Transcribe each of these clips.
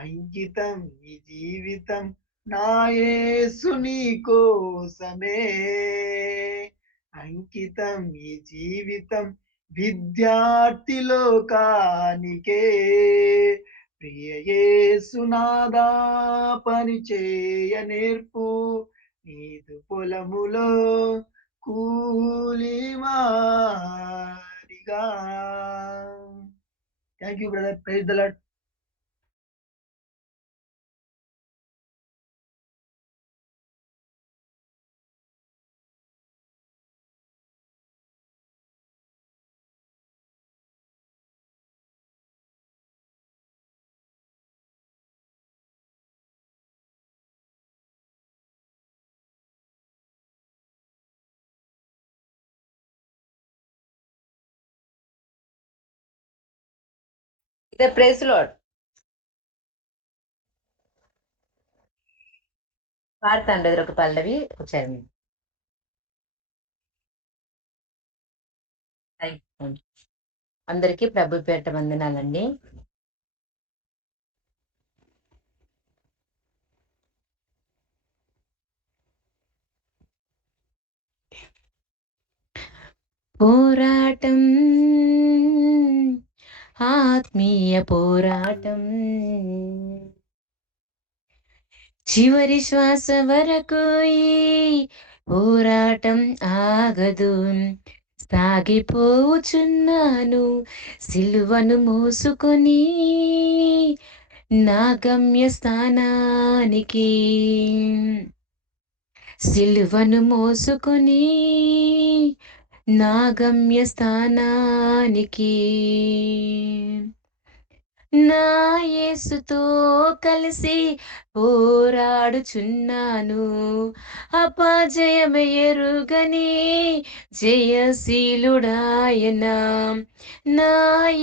అంకితం ఈ జీవితం నా యేసుని కోసమే. అంకితం ఈ జీవితం విద్యార్థి లోకానికే. ప్రియ యేసునాదా పనిచేయ నేర్పు, నీదు పొలములో కూలివారిగా. Thank you brother. Praise the lord. Praise lord. పాడతాండి ఒక పల్లవి వచ్చారు. అందరికీ ప్రభు పేట వందనాలండి. పోరాటం, ఆత్మీయ పోరాటం, చివరి శ్వాస వరకు ఈ పోరాటం ఆగదు. సాగిపోచున్నాను సిలువను మోసుకొని నా గమ్య స్థానానికి. సిలువను మోసుకొని నా గమ్య స్థానానికి. నా యేసుతో కలిసి పోరాడుచున్నాను, అపజయమే ఎరుగని జయశీలుడాయన. నా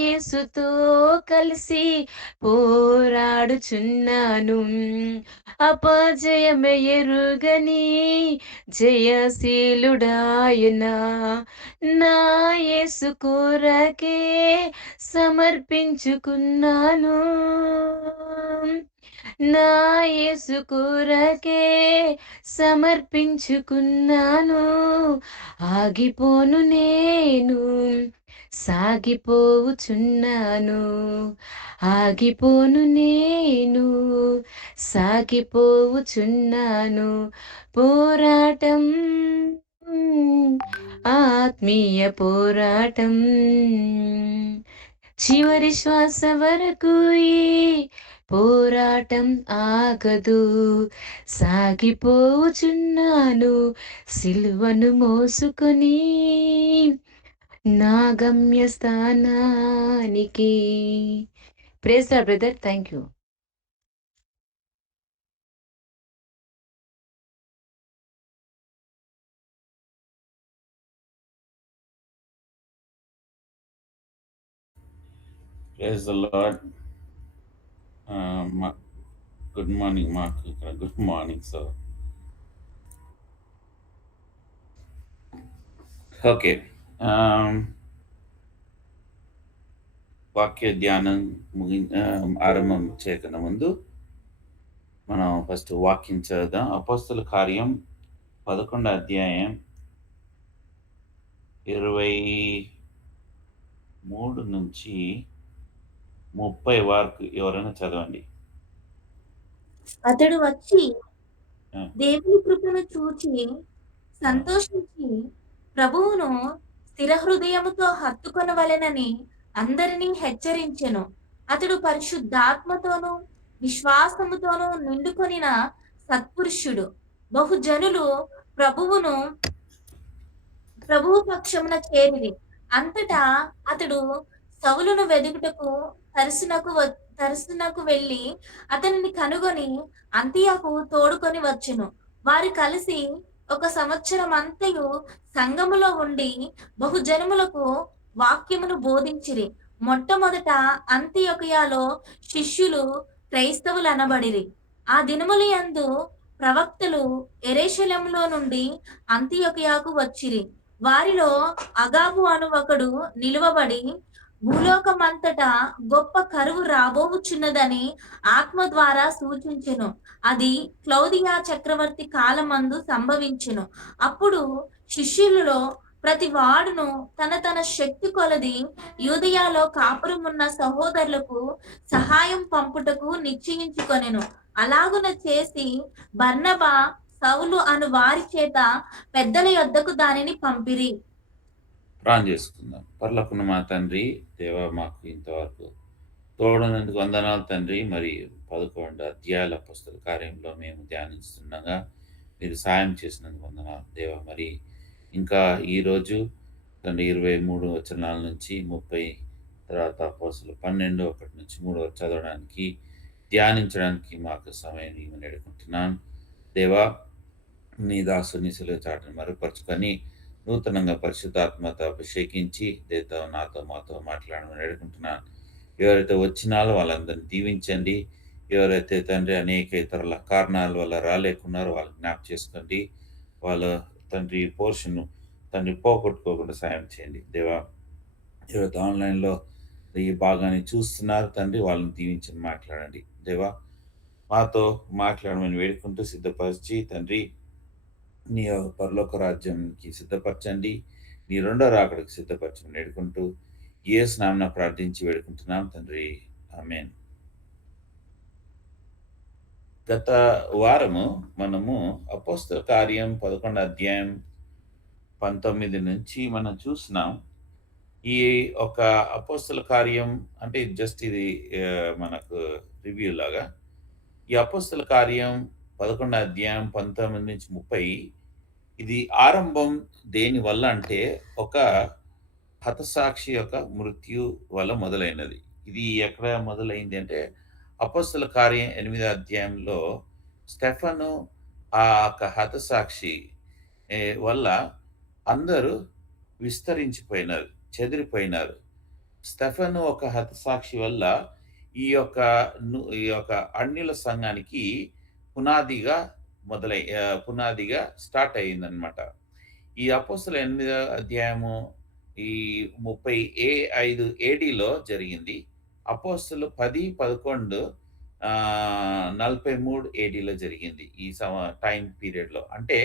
యేసుతో కలిసి పోరాడుచున్నాను, అపజయమే ఎరుగని జయశీలుడాయన. నా యేసు కొరకే సమర్పించుకున్నాను, నా యేసు కొరకే సమర్పించుకున్నాను. ఆగిపోను నేను, సాగిపోవుచున్నాను. ఆగిపోను నేను, సాగిపోవుచున్నాను. పోరాటం, ఆత్మీయ పోరాటం, చివరి శ్వాస వరకు ఈ పోరాటం ఆగదు. సాగిపోచున్నాను సిలువను మోసుకొని నా గమ్య స్థానానికి. Praise the brother. Thank you. Praise the Lord. Good morning, Mark. Good morning, sir. Okay. వాక్య ధ్యానం ఆరంభం చేయకన్నా ముందు మనం ఫస్ట్ వాక్యం చదువుదాం. అపోస్తల కార్యం 11వ అధ్యాయం 23 నుంచి 30 వరకు ఎవరైనా చదవండి. అతడు వచ్చి దేవుని కృపను చూచి సంతోషించి ప్రభువును స్థిర హృదయముతో హత్తుకొనవలెనని అందరినీ హెచ్చరించెను. అతడు పరిశుద్ధాత్మతోనూ విశ్వాసముతోనూ నిండుకొనిన సత్పురుషుడు. బహుజనులు ప్రభువు పక్షమున చేరిరి. అంతటా అతడు సౌలును వెదుకుటకు తరసునకు వెళ్ళి అతనిని కనుగొని అంతియాకు తోడుకొని వచ్చెను. వారు కలిసి 1 సంవత్సరం అంతయు సంఘములో ఉండి బహుజనములకు వాక్యమును బోధించిరి. మొట్టమొదట అంతియొకయలో శిష్యులు క్రైస్తవులు అనబడిరి. ఆ దినముల యందు ప్రవక్తలు యెరూషలేములో నుండి అంతియొకయకు వచ్చిరి. వారిలో అగాబు అను ఒకడు నిలువబడి భూలోకమంతటా గొప్ప కరువు రాబోవుచున్నదని ఆత్మ ద్వారా సూచించెను. అది క్లౌదియా చక్రవర్తి కాలమందు సంభవించెను. అప్పుడు శిష్యులలో ప్రతి వాడును తన తన శక్తి కొలది యూదయలో కాపురమున్న సహోదరులకు సహాయం పంపుటకు నిశ్చయించుకొనెను. అలాగున చేసి బర్నబా, సౌలు అను వారి చేత పెద్దల యొద్దకు దానిని పంపిరి. ప్రార్థన చేసుకుందాం. పరలోకమున్న మా తండ్రి, దేవా, మాకు ఇంతవరకు తోడనందుకు వందనాలు తండ్రి. మరి 11 అధ్యాయాల పుస్తక కార్యంలో మేము ధ్యానిస్తుండగా మీరు సాయం చేసినందుకు వందనాలు దేవా. మరి ఇంకా ఈరోజు తండ్రి 23 వచనాల నుంచి 30, తర్వాత అపోస్తలుల 12, 1 నుంచి 3 వరకు చదవడానికి, ధ్యానించడానికి మాకు సమయం ఇవ్వమని అడుగుతున్నాను దేవా. నీ దాసుని సిలువ చాటును మరుగుపరుచుకొని నూతనంగా పరిశుద్ధాత్మతో అభిషేకించి దేతో నాతో మాతో మాట్లాడమని అడుగుతున్నాను. ఎవరైతే వచ్చినాలో వాళ్ళందరినీ దీవించండి. ఎవరైతే తండ్రి అనేక ఇతరుల కారణాల వల్ల రాలేకున్నారో వాళ్ళు జ్ఞాపకం చేసుకోండి. వాళ్ళ తండ్రి పోర్షన్ను తండ్రి పోగొట్టుకోకుండా సాయం చేయండి దేవా. ఎవరైతే ఆన్లైన్లో ఈ భాగాన్ని చూస్తున్నారు తండ్రి, వాళ్ళని దీవించని మాట్లాడండి దేవా. మాతో మాట్లాడమని వేడుకుంటూ సిద్ధపరిచి తండ్రి నీ పరలోక రాజ్యానికి సిద్ధపరచండి, నీ రెండో రాకడికి సిద్ధపరచమని వేడుకుంటూ యేసు నామమున ప్రార్థించి వేడుకుంటున్నాం తండ్రి, ఆమేన్. గత వారము మనము అపోస్తల కార్యం 11 అధ్యాయం 19 నుంచి మనం చూసినాం. ఈ ఒక అపోస్తల కార్యం అంటే జస్ట్ ఇది మనకు రివ్యూ లాగా. ఈ అపోస్తల కార్యం 11 అధ్యాయం 19 నుంచి 30 ఇది ఆరంభం దేని వల్ల అంటే ఒక హతసాక్షి యొక్క మృత్యు వల్ల మొదలైనది. ఇది ఎక్కడ మొదలైంది అంటే అపోస్తల కార్యం 8 అధ్యాయంలో స్టెఫను ఆ యొక్క హతసాక్షి వల్ల అందరూ విస్తరించిపోయినారు, చెదిరిపోయినారు. స్టెఫను ఒక హతసాక్షి వల్ల ఈ యొక్క అన్యుల సంఘానికి పునాదిగా పునాదిగా స్టార్ట్ అయ్యిందనమాట. ఈ అపోస్తల 8 అధ్యాయము ఈ 35 ADలో జరిగింది. అపోస్తలు 10, 11 43 ADలో జరిగింది. ఈ టైం పీరియడ్లో అంటే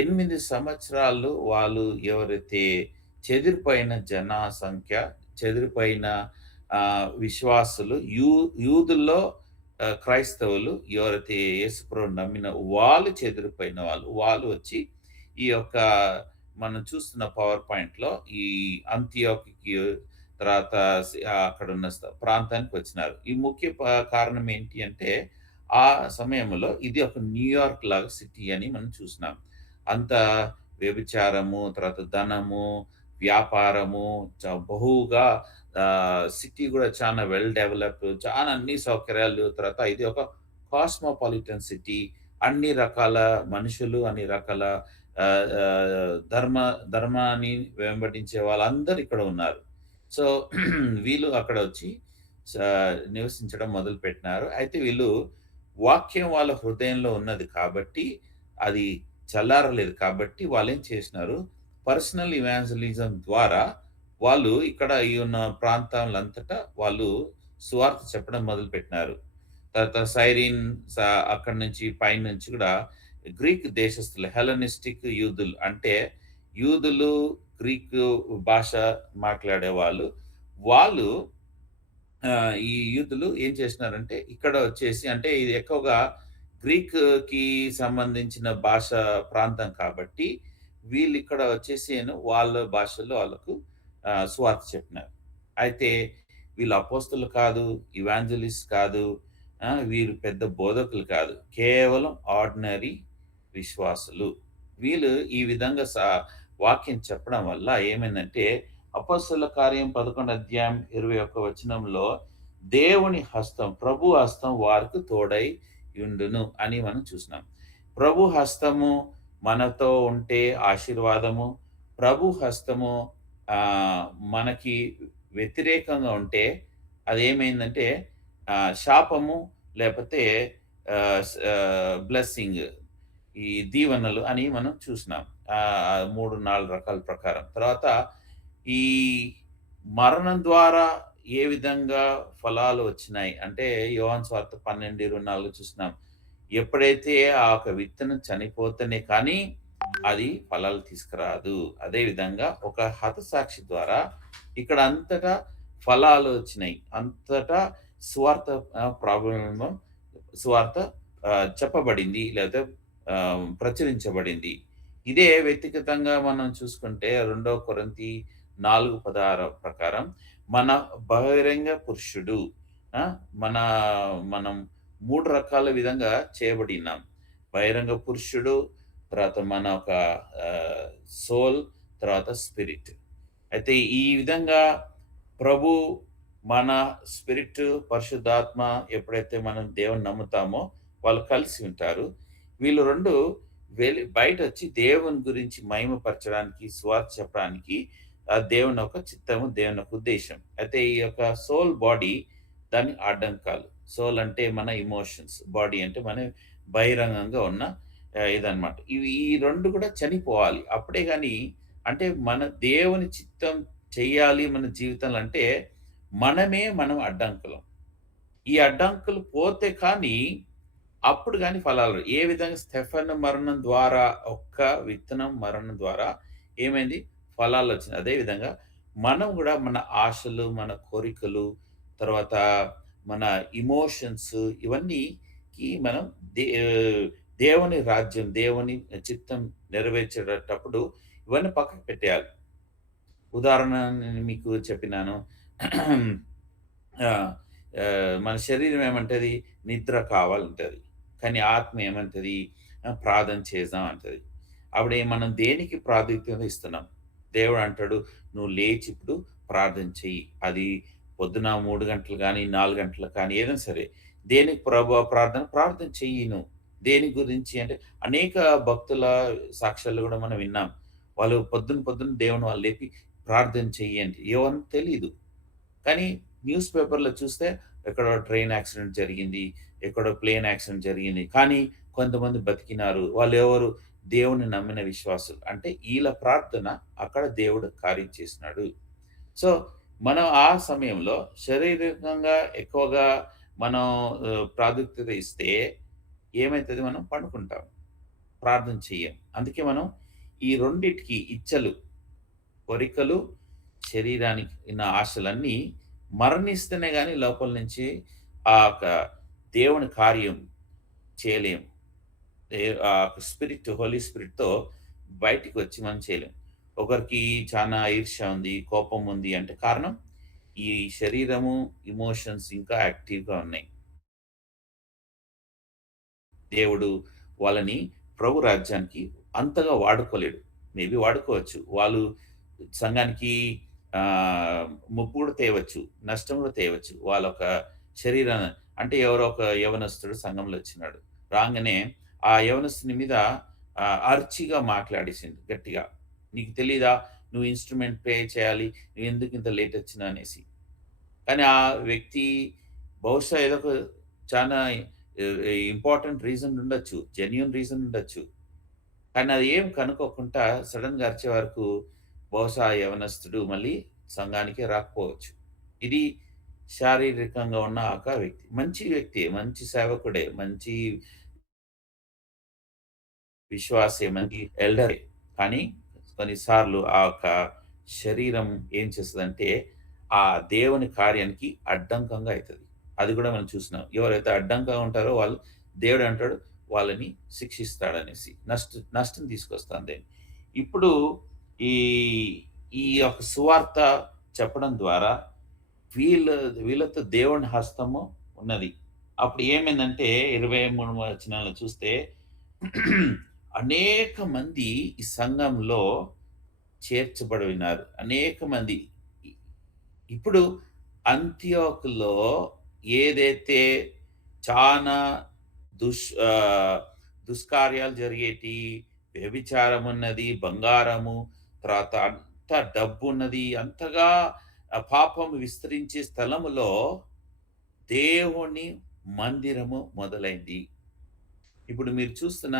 8 సంవత్సరాలు వాళ్ళు ఎవరైతే చెదిరిపోయిన జనసంఖ్య, చెదిరిపోయిన విశ్వాసులు, యూదుల్లో క్రైస్తవులు ఎవరైతే యేసుప్రభువుని నమ్మిన వాళ్ళు చెదిరిపోయిన వాళ్ళు వచ్చి ఈ యొక్క మనం చూస్తున్న పవర్ పాయింట్లో ఈ అంతియోకి తర్వాత అక్కడ ఉన్న ప్రాంతానికి వచ్చినారు. ఈ ముఖ్య కారణం ఏంటి అంటే ఆ సమయంలో ఇది ఒక న్యూయార్క్ లాగా సిటీ అని మనం చూసినాం. అంత వ్యభిచారము, తర్వాత ధనము, వ్యాపారము బహుగా సిటీ కూడా చాలా వెల్ డెవలప్, చాలా అన్ని సౌకర్యాలు. తర్వాత ఇది ఒక కాస్మోపాలిటన్ సిటీ. అన్ని రకాల మనుషులు, అన్ని రకాల ధర్మాన్ని వెంబడించే వాళ్ళందరూ ఇక్కడ ఉన్నారు. సో వీళ్ళు అక్కడ వచ్చి నివసించడం మొదలు పెట్టినారు. అయితే వీళ్ళు వాక్యం వాళ్ళ హృదయంలో ఉన్నది కాబట్టి అది చల్లారలేదు. కాబట్టి వాళ్ళు ఏం చేసినారు, పర్సనల్ ఇవాంజలిజం ద్వారా వాళ్ళు ఇక్కడ ఈ ఉన్న ప్రాంతాలంతటా వాళ్ళు సువార్త చెప్పడం మొదలు పెట్టినారు. తర్వాత సైరీన్ అక్కడి నుంచి పైనుంచి కూడా గ్రీక్ దేశస్తులు, హెలనిస్టిక్ యూదులు అంటే యూదులు గ్రీక్ భాష మాట్లాడే వాళ్ళు ఈ యూదులు ఏం చేసినారంటే ఇక్కడ వచ్చేసి, అంటే ఇది ఎక్కువగా గ్రీక్కి సంబంధించిన భాష ప్రాంతం కాబట్టి వీళ్ళు ఇక్కడ వచ్చేసి వాళ్ళ భాషలో వాళ్ళకు సువార్త చెప్పినారు. అయితే వీళ్ళు అపోస్తలు కాదు, ఇవాంజలిస్ట్ కాదు, వీరు పెద్ద బోధకులు కాదు, కేవలం ఆర్డినరీ విశ్వాసులు. వీళ్ళు ఈ విధంగా వాక్యం చెప్పడం వల్ల ఏమైందంటే అపోస్తలుల కార్యం 11 అధ్యాయం 21 వచనంలో దేవుని హస్తం, ప్రభు హస్తం వారికి తోడై ఉండును అని మనం చూసినాం. ప్రభు హస్తము మనతో ఉంటే ఆశీర్వాదము, ప్రభు హస్తము మనకి వ్యతిరేకంగా ఉంటే అదేమైందంటే శాపము, లేకపోతే బ్లెస్సింగ్, ఈ దీవెనలు అని మనం చూసినాం 3-4 రకాల ప్రకారం. తర్వాత ఈ మరణం ద్వారా ఏ విధంగా ఫలాలు వచ్చినాయి అంటే యోహాను సువార్త 12:24 చూస్తున్నాం. ఎప్పుడైతే ఆ యొక్క విత్తనం చనిపోతేనే కానీ అది ఫలాలు తీసుకురాదు. అదే విధంగా ఒక హతసాక్షి ద్వారా ఇక్కడ అంతటా ఫలాలు వచ్చినాయి. అంతటా సువార్త ప్రాబ్లమ్ సువార్త చెప్పబడింది. లేకపోతే ప్రచురించబడింది. ఇదే వ్యక్తిగతంగా మనం చూసుకుంటే 2 కొరింథీ 4:16 ప్రకారం మన బహిరంగ పురుషుడు మన మనం 3 రకాల విధంగా చేయబడినాం. బహిరంగ పురుషుడు, తర్వాత మన ఒక సోల్, తర్వాత స్పిరిట్. అయితే ఈ విధంగా ప్రభు మన స్పిరిట్, పరిశుద్ధాత్మ ఎప్పుడైతే మనం దేవుని నమ్ముతామో వాళ్ళు కలిసి ఉంటారు. వీళ్ళు 2 బయటొచ్చి దేవుని గురించి మహిమపరచడానికి, సువార్త చెప్పడానికి దేవుని యొక్క చిత్తము, దేవుని యొక్క ఉద్దేశం. అయితే ఈ యొక్క సోల్, బాడీ దాని ఆటంకాలు. సోల్ అంటే మన ఎమోషన్స్, బాడీ అంటే మన బహిరంగంగా ఉన్న ఇదనమాట. ఈ 2 కూడా చనిపోవాలి. అప్పుడే గాని అంటే మన దేవుని చిత్తం చెయ్యాలి మన జీవితంలో అంటే మనం అడ్డంకులం. ఈ అడ్డంకులు పోతే కానీ అప్పుడు గాని ఫలాలు ఏ విధంగా స్టెఫను మరణం ద్వారా ఒక్క విత్తనం మరణం ద్వారా ఏమైంది? ఫలాలొచ్చినాయి. అదే విధంగా మనం గూడా మన ఆశలు, మన కోరికలు, తర్వాత మన ఎమోషన్స్ ఇవన్నీకి మనం దే దేవుని రాజ్యం, దేవుని చిత్తం నెరవేర్చేటప్పుడు ఇవన్నీ పక్కకు పెట్టేయాలి. ఉదాహరణ నేను మీకు చెప్పినాను. మన శరీరం ఏమంటది? నిద్ర కావాలంటది. కానీ ఆత్మ ఏమంటది? ప్రార్థన చేద్దాం అంటది. అప్పుడే మనం దేనికి ప్రాధాన్యత ఇస్తున్నాం? దేవుడు అంటాడు, "నువ్వు లేచి ఇప్పుడు ప్రార్థన చెయ్యి." అది పొద్దున 3 గంటలు గానీ, 4 గంటలు కానీ ఏదైనా సరే. దేనికి ప్రభువా ప్రార్థన చెయ్యి నువ్వు. దేని గురించి అంటే అనేక భక్తుల సాక్ష్యాలు గూడా మనం విన్నాం. వాళ్ళు పొద్దున దేవుని వాళ్ళు లేపి ప్రార్థన చెయ్యి అంటే ఏమని తెలీదు. కానీ న్యూస్ పేపర్‌లో చూస్తే ఎక్కడో ట్రైన్ యాక్సిడెంట్ జరిగింది. ఎక్కడో ప్లేన్ యాక్సిడెంట్ జరిగింది. కానీ కొంతమంది బతికినారు. వాళ్ళెవరు? దేవుని నమ్మిన విశ్వాసులు. అంటే ఈళ్ళ ప్రార్థన అక్కడ దేవుడు కార్యం చేసినాడు. సో, మనం ఆ సమయంలో శారీరకంగా ఎక్కువగా మనం ప్రాముఖ్యత ఇస్తే ఏమైతది? మనం పండుకుంటాం. ప్రార్థన చెయ్యం. అందుకే మనం ఈ రెండిటికి ఇచ్చలు, కోరికలు, శరీరానికి ఉన్న ఆశలన్నీ మరణిస్తేనే గాని లోపల నుంచి ఆ యొక్క దేవుని కార్యం చేయలేం. స్పిరిట్, హోలీ స్పిరిట్‌తో బయటికి వచ్చి మనం చేయలేం. ఒకరికి చానా ఈర్ష్య ఉంది, కోపం ఉంది అంటే కారణం ఈ శరీరము, ఎమోషన్స్ ఇంకా యాక్టివ్‌గా ఉన్నాయి. దేవుడు వాళ్ళని ప్రభు రాజ్యానికి అంతగా వాడుకోలేడు. మేబీ వాడుకోవచ్చు. వాళ్ళు సంఘానికి ముప్పు కూడా తేవచ్చు. నష్టం కూడా తేవచ్చు. వాళ్ళొక శరీరాన్ని అంటే ఎవరో ఒక యవనస్తుడు సంఘంలో వచ్చినాడు. రాంగానే ఆ యవనస్తుని మీద అర్చిగా మాట్లాడేసిండు గట్టిగా. "నీకు తెలీదా? నువ్వు ఇన్‌స్ట్రుమెంట్ ప్లే చేయాలి. నువ్వెందుకు ఇంత లేట్ వచ్చినావు" అనేసి. కానీ ఆ వ్యక్తి బహుశా ఏదో ఒక చానా ఇంపార్టెంట్ రీజన్ ఉండొచ్చు. జెన్యూన్ రీజన్ ఉండొచ్చు. కానీ అది ఏం కనుక్కోకుండా సడెన్‌గా అరిచే వరకు బహుశా ఆ యవనస్తుడు మళ్ళీ సంఘానికే రాకపోవచ్చు. ఇది శారీరకంగా ఉన్న ఒక వ్యక్తి. మంచి వ్యక్తే, మంచి సేవకుడే, మంచి విశ్వాసే, మంచి ఎల్డరే. కానీ కొన్నిసార్లు ఆ యొక్క శరీరం ఏం చేస్తదంటే, ఆ దేవుని కార్యానికి అడ్డంకంగా అయితది. అది కూడా మనం చూసినాం. ఎవరైతే అడ్డంగా ఉంటారో వాళ్ళు దేవుడు అంటాడు వాళ్ళని శిక్షిస్తాడనేసి. నష్టం తీసుకొస్తుంది. ఇప్పుడు ఈ ఈ యొక్క సువార్త చెప్పడం ద్వారా వీళ్ళతో దేవుని హస్తము ఉన్నది. అప్పుడు ఏమైందంటే 23 వచనాల్లో చూస్తే అనేక మంది ఈ సంఘంలో చేర్చబడి ఉన్నారు. అనేక మంది. ఇప్పుడు అంతియోకులో ఏదైతే చానా దుష్కార్యాలు జరిగేటి, వ్యభిచారం ఉన్నది, బంగారము, తర్వాత అంత డబ్బున్నది, అంతగా పాపం విస్తరించే స్థలములో దేవుని మందిరము మొదలైంది. ఇప్పుడు మీరు చూస్తున్న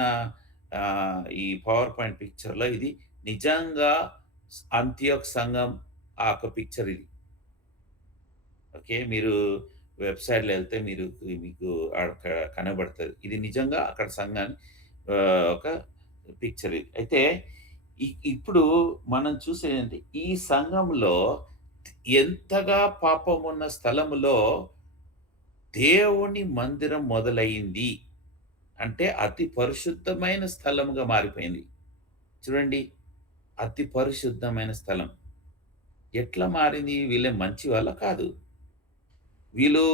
ఈ పవర్ పాయింట్ పిక్చర్‌లో ఇది నిజంగా అంతియోక్ సంఘం ఆ యొక్క పిక్చర్ ఇది. ఓకే. మీరు వెబ్‌సైట్‌లో ఎళ్తే మీకు అక్కడ కనబడతది. ఇది నిజంగా అక్కడ సంఘాన్ని ఒక పిక్చర్ ఇది. అయితే ఇప్పుడు మనం చూసేదేంటి ఈ సంఘంలో ఎంతగా పాపమున్న స్థలములో దేవుని మందిరం మొదలయింది. అంటే అతి పరిశుద్ధమైన స్థలముగా మారిపోయింది. చూడండి. అతి పరిశుద్ధమైన స్థలం. ఎట్లా మారింది? వీళ్ళేం మంచివాళ్ళా? కాదు. వీళ్ళు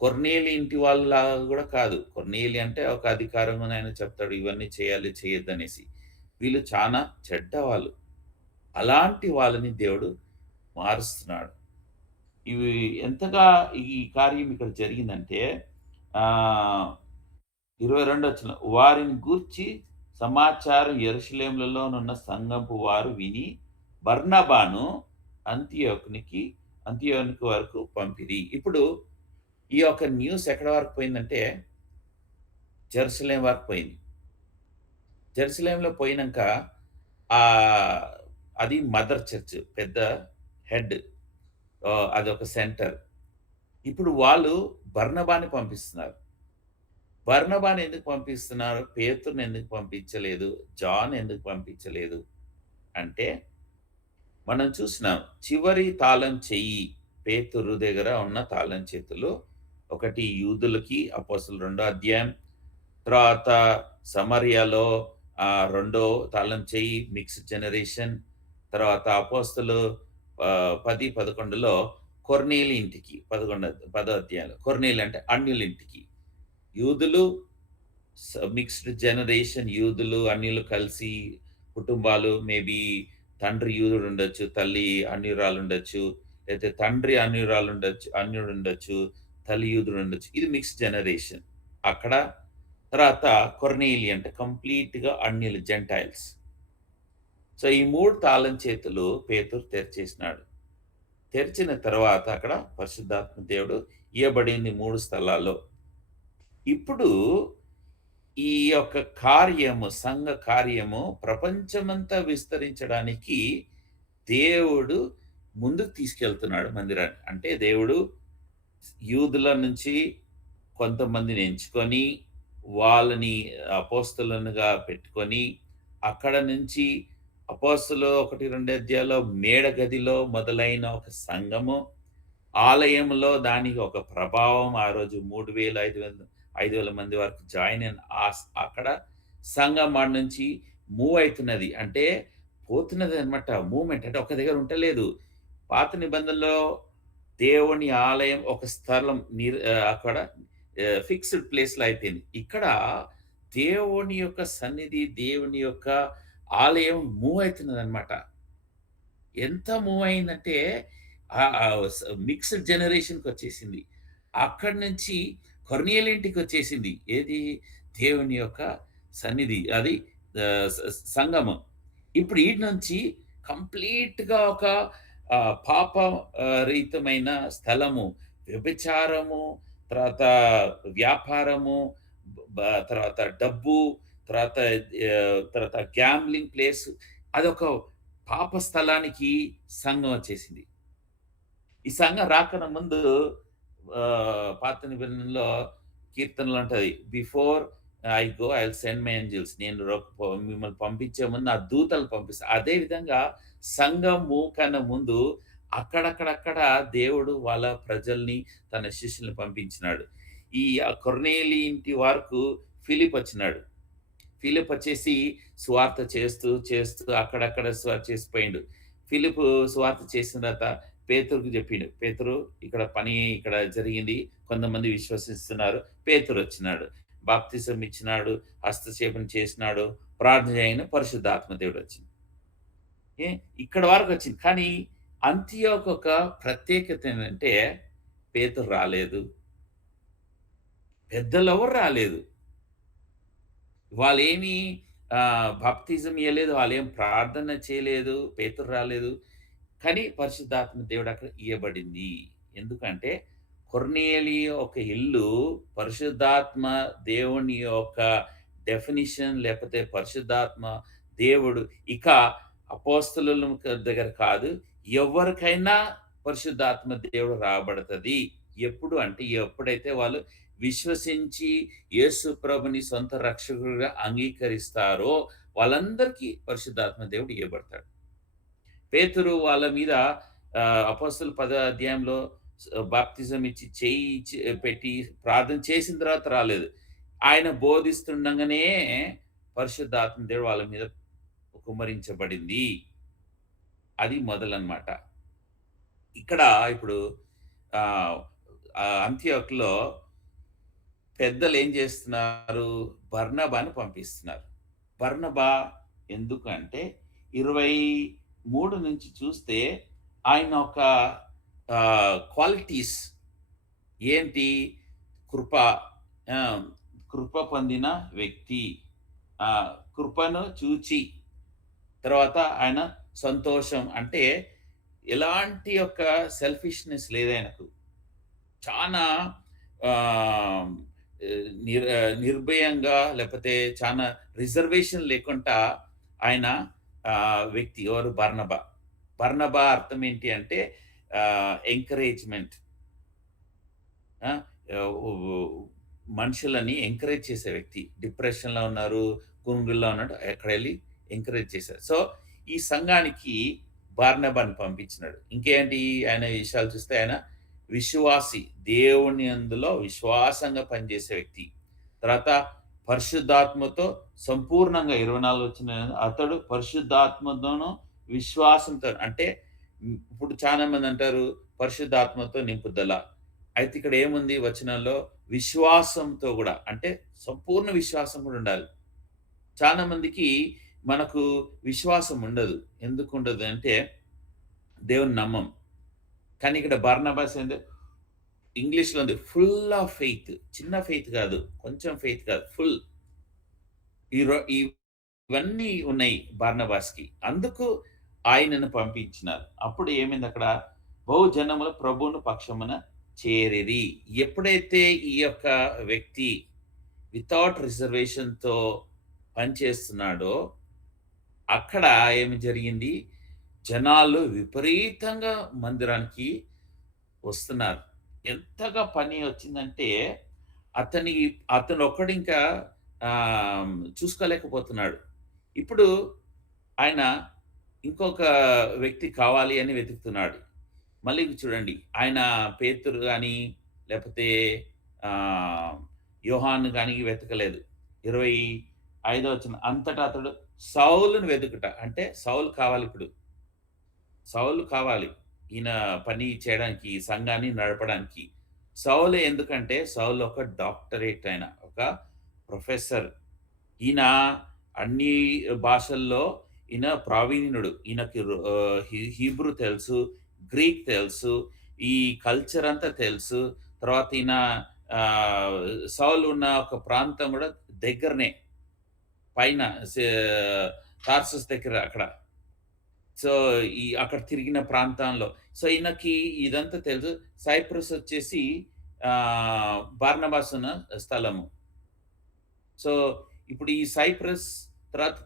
కొర్నేలి ఇంటి వాళ్ళలాగా గూడా కాదు. కొర్నేలి అంటే ఒక అధికారంగానే ఆయన చెప్తాడు. ఇవన్నీ చేయాలి, చేయొద్దనేసి. వీళ్ళు చానా చెడ్డవాళ్ళు. అలాంటి వాళ్ళని దేవుడు మారుస్తున్నాడు. ఇవి ఎంతగా ఈ కార్యం ఇక్కడ జరిగిందంటే ఆహ్, 22 వచనం. వారిని గూర్చి సమాచారం యెరూషలేములోనున్న సంఘపు వారు విని బర్నబాను అంతియోకు వరకు పంపిరి. ఇప్పుడు ఈ యొక్క న్యూస్ ఎక్కడి వరకు పోయిందంటే జెరూసలేం వరకు పోయింది. జెరూసలేంలో పోయినంక ఆహ్, అది మదర్ చర్చ్. పెద్ద హెడ్. అదొక సెంటర్. ఇప్పుడు వాళ్ళు బర్నబాని పంపిస్తున్నారు. బర్నబాని ఎందుకు పంపిస్తున్నారు? పేతురుని ఎందుకు పంపించలేదు? జాన్ ఎందుకు పంపించలేదు? అంటే మనం చూసినాం. చివరి తాళం చెయ్యి పేతురు దగ్గర ఉన్న తాళం చేతులు. ఒకటి యూదులకి అపోస్తలుల 2 అధ్యాయం. తర్వాత సమరయలో రెండో తాళం చెయ్యి మిక్స్డ్ జనరేషన్. తర్వాత అపోస్తలు 10, 11లో కొర్నేలి ఇంటికి 10 అధ్యాయంలో. కొర్నేలి అంటే అన్యుల ఇంటికి. యూదులు మిక్స్డ్ జనరేషన్ యూదులు, అన్యులు కలిసి కుటుంబాలు మేబీ తండ్రి యూదుడుండొచ్చు, తల్లి అన్యురాలుండొచ్చు, లేతే తండ్రి అన్యుడుండొచ్చు, తల్లి యూదుడుండొచ్చు. ఇది మిక్స్డ్ జనరేషన్. అక్కడ తర్వాత కొర్నేలి అంటే కంప్లీట్‌గా అన్యులు జెంటైల్స్. సో, ఈ 3 తాళం చేతులు పేతురు తెరిచేసినాడు. తెరిచిన తర్వాత అక్కడ పరిశుద్ధాత్మ దేవుడు ఇయ్యబడింది 3 స్థలాల్లో. ఇప్పుడు ఈ యొక్క కార్యము, సంఘ కార్యము ప్రపంచమంతా విస్తరించడానికి దేవుడు ముందుకు తీసుకెళ్తున్నాడు మందిరాన్ని. అంటే దేవుడు యూదుల నుంచి కొంతమందిని ఎంచుకొని, వాళ్ళని అపోస్తలులుగా పెట్టుకొని, అక్కడ నుంచి అపోస్తలు 1, 2 అధ్యాయాల్లో మేడ గదిలో మొదలైన ఒక సంఘము, ఆలయంలో దానికి ఒక ప్రభావం. ఆ రోజు 5,000 మంది వరకు జాయిన్ అయిన అక్కడ సంఘం ఆడ నుంచి మూవ్ అయితున్నది. అంటే పోతున్నదనమాట. మూవ్‌మెంట్ అంటే ఒక దగ్గర ఉంటలేదు. పాత నిబంధనలో దేవుని ఆలయం ఒక స్థలం అక్కడ ఫిక్స్‌డ్ ప్లేస్‌లో అయిపోయింది. ఇక్కడ దేవుని యొక్క సన్నిధి, దేవుని యొక్క ఆలయం మూవ్ అయితున్నదనమాట. ఎంత మూవ్ అయిందంటే మిక్స్డ్ జనరేషన్‌కొచ్చేసింది. అక్కడి నుంచి కొర్నేలి ఇంటికొచ్చేసింది. ఏది? దేవుని యొక్క సన్నిధి. అది సంగమం. ఇప్పుడు ఈటి నుంచి కంప్లీట్‌గా ఒక పాప రహితమైన స్థలము, వ్యభిచారము, తర్వాత వ్యాపారము, తర్వాత డబ్బు, తర్వాత గ్యాంబ్లింగ్ ప్లేస్, అదొక పాప స్థలానికి సంఘం వచ్చేసింది. ఈ సంఘం రాకన్నా ముందు పాత నిబంధనలో కీర్తనలు ఉంటది. Before I go I will send my angels. నేను మిమ్మల్ని పంపించే ముందు నా దూతలు పంపిస్తా. అదే విధంగా సంఘము కన్నా ముందు అక్కడక్కడక్కడ దేవుడు వాళ్ళ ప్రజల్ని, తన శిష్యుల్ని పంపించినాడు. ఈ కొర్నేలి ఇంటి వరకు ఫిలిప్ వచ్చినాడు. ఫిలిప్ వచ్చేసి సువార్త చేస్తూ అక్కడక్కడ సువార్త చేసిపోయిండు. ఫిలిప్ సువార్త చేసిన తర్వాత పేతురుకి చెప్పిండు. పేతురు ఇక్కడ జరిగింది. కొంతమంది విశ్వసిస్తున్నారు. పేతురు వచ్చినాడు. బాప్తిసం ఇచ్చినాడు. హస్తక్షేపణ చేసినాడు. ప్రార్థన చేయగానే పరిశుద్ధాత్మ దేవుడు వచ్చింది. ఇక్కడ వరకు వచ్చింది. కానీ అంతియోకు ఒక ప్రత్యేకత ఏంటంటే పేతురు రాలేదు. పెద్దలెవరు రాలేదు. వాళ్ళేమి బాప్తిజం ఇయ్యలేదు. వాళ్ళేం ప్రార్థన చేయలేదు. పేతురు రాలేదు. కానీ పరిశుద్ధాత్మ దేవుడు అక్కడ ఇయ్యబడింది. ఎందుకంటే కొర్నేలి ఒక ఇల్లు పరిశుద్ధాత్మ దేవుని యొక్క డెఫినిషన్, లేకపోతే పరిశుద్ధాత్మ దేవుడు ఇక అపోస్తలుల దగ్గర కాదు, ఎవరికైనా పరిశుద్ధాత్మ దేవుడు రాబడతది. ఎప్పుడు అంటే ఎప్పుడైతే వాళ్ళు విశ్వసించి యేసు ప్రభుని సొంత రక్షకుడిగా అంగీకరిస్తారో వాళ్ళందరికీ పరిశుద్ధాత్మ దేవుడు ఇయ్యబడతాడు. పేతురు వాళ్ళ మీద అపోస్తలుల 10వ అధ్యాయంలో బాప్తిజం ఇచ్చి చెయ్యి పెట్టి ప్రార్థన చేసిన తర్వాత రాలేదు. ఆయన బోధిస్తుండగానే పరిశుద్ధాత్మ దేవుడు వాళ్ళ మీద కుమ్మరించబడింది. అది మొదలన్నమాట. ఇక్కడ ఇప్పుడు అంతియోకులో పెద్దలు ఏం చేస్తున్నారు? బర్నబాను పంపిస్తున్నారు. బర్నబా ఎందుకంటే 23 నుంచి చూస్తే ఆయన ఒక క్వాలిటీస్ ఏంటి? కృప కృప పొందిన వ్యక్తి, కృపను చూచి తర్వాత ఆయన సంతోషం అంటే ఎలాంటి యొక్క సెల్ఫిష్నెస్ లేదు ఆయనకు. చాలా నిర్భయంగా లేకపోతే చాలా రిజర్వేషన్ లేకుండా ఆయన వ్యక్తి. ఎవరు? బర్నబా. బర్నబా అర్థం ఏంటి అంటే ఎంకరేజ్మెంట్. మనుషులని ఎంకరేజ్ చేసే వ్యక్తి. డిప్రెషన్లో ఉన్నారు, కురుంగుల్లో ఉన్నట్టు అక్కడ వెళ్ళి ఎంకరేజ్ చేశారు. సో ఈ సంఘానికి బార్నబాని పంపించినాడు. ఇంకేంటి ఆయన విషయాలు చూస్తే ఆయన విశ్వాసి, దేవుని అందులో విశ్వాసంగా పనిచేసే వ్యక్తి. తర్వాత పరిశుద్ధాత్మతో సంపూర్ణంగా 24 వచ్చిన అతడు పరిశుద్ధాత్మతోనూ విశ్వాసంతో, అంటే ఇప్పుడు చాలా మంది అంటారు పరిశుద్ధాత్మతో నింపుదల. అయితే ఇక్కడ ఏముంది వచనంలో? విశ్వాసంతో కూడా, అంటే సంపూర్ణ విశ్వాసం కూడా ఉండాలి. చాలా మందికి మనకు విశ్వాసం ఉండదు. ఎందుకు ఉండదు అంటే దేవుని నమ్మం. కానీ ఇక్కడ బర్నబాస్ ఏంది? ఇంగ్లీష్లో ఉంది ఫుల్ ఆఫ్ ఫెయిత్. చిన్న ఫెయిత్ కాదు, కొంచెం ఫెయిత్ కాదు, ఫుల్. ఇవన్నీ ఉన్నాయి బర్నబాస్కి. అందుకు ఆయనను పంపించినారు. అప్పుడు ఏమైంది అక్కడ? బహుజనముల ప్రభువును పక్షమున చేరిరి. ఎప్పుడైతే ఈ యొక్క వ్యక్తి వితౌట్ రిజర్వేషన్తో పనిచేస్తున్నాడో అక్కడ ఏమి జరిగింది? జనాలు విపరీతంగా మందిరానికి వస్తున్నారు. ఎంతగా పని వచ్చిందంటే అతను ఒక్కడు ఇంకా చూసుకోలేకపోతున్నాడు. ఇప్పుడు ఆయన ఇంకొక వ్యక్తి కావాలి అని వెతుకుతున్నాడు. మళ్ళీ చూడండి, ఆయన పేతురు కానీ లేకపోతే యోహాను కానీ వెతకలేదు. 25వ వచనం, అంతటా అతడు సౌలును వెతుకుట. అంటే సౌలు కావాలి. ఇప్పుడు సౌలు కావాలి ఈయన పని చేయడానికి, ఈ సంఘాన్ని నడపడానికి. సౌలు ఎందుకంటే సౌలు ఒక డాక్టరేట్, ఆయన ఒక ప్రొఫెసర్. ఈయన అన్ని భాషల్లో ఈయన ప్రావీణ్యుడు. ఈయనకి హీబ్రూ తెలుసు, గ్రీక్ తెలుసు, ఈ కల్చర్ అంతా తెలుసు. తర్వాత ఈయన సౌలు ఉన్న ఒక ప్రాంతం కూడా దగ్గరనే, పైన టార్సస్ దగ్గర అక్కడ. సో అక్కడ తిరిగిన ప్రాంతంలో. సో ఈయనకి ఇదంతా తెలుసు. సైప్రస్ వచ్చేసి బార్నబాస్ ఉన్న స్థలము. సో ఇప్పుడు ఈ సైప్రస్ తర్వాత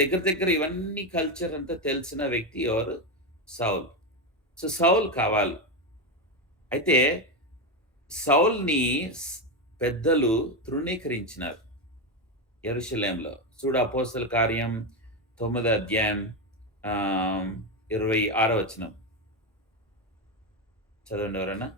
దగ్గర ఇవన్నీ కల్చర్ అంతా తెలిసిన వ్యక్తి ఎవరు? సౌల్. సో సౌల్ కావాలి. అయితే సౌల్ని పెద్దలు తృణీకరించినారు యెరూషలేంలో. చూడు అపోస్తల కార్యం 9వ అధ్యాయం 26వ వచనం చదవండి ఎవరన్నా.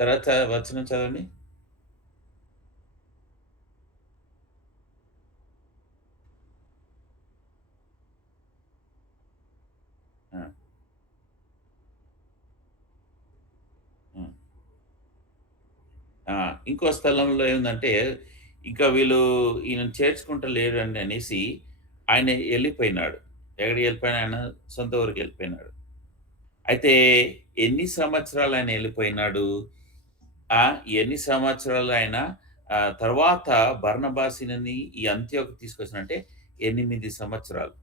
తర్వాత వచనం చదవండి. ఇంకో స్థలంలో ఏందంటే ఇంకా వీళ్ళు ఈయనను చేర్చుకుంటలేరు అని అనేసి ఆయన వెళ్ళిపోయినాడు. ఎక్కడికి వెళ్ళిపోయినా? ఆయన సొంత ఊరికి వెళ్ళిపోయినాడు. అయితే ఎన్ని సంవత్సరాలు ఆయన వెళ్ళిపోయినాడు? ఎన్ని సంవత్సరాలు ఆయన తర్వాత బర్నబాసిని ఈ అంత్యోకి తీసుకొచ్చినంటే 8 సంవత్సరాలు.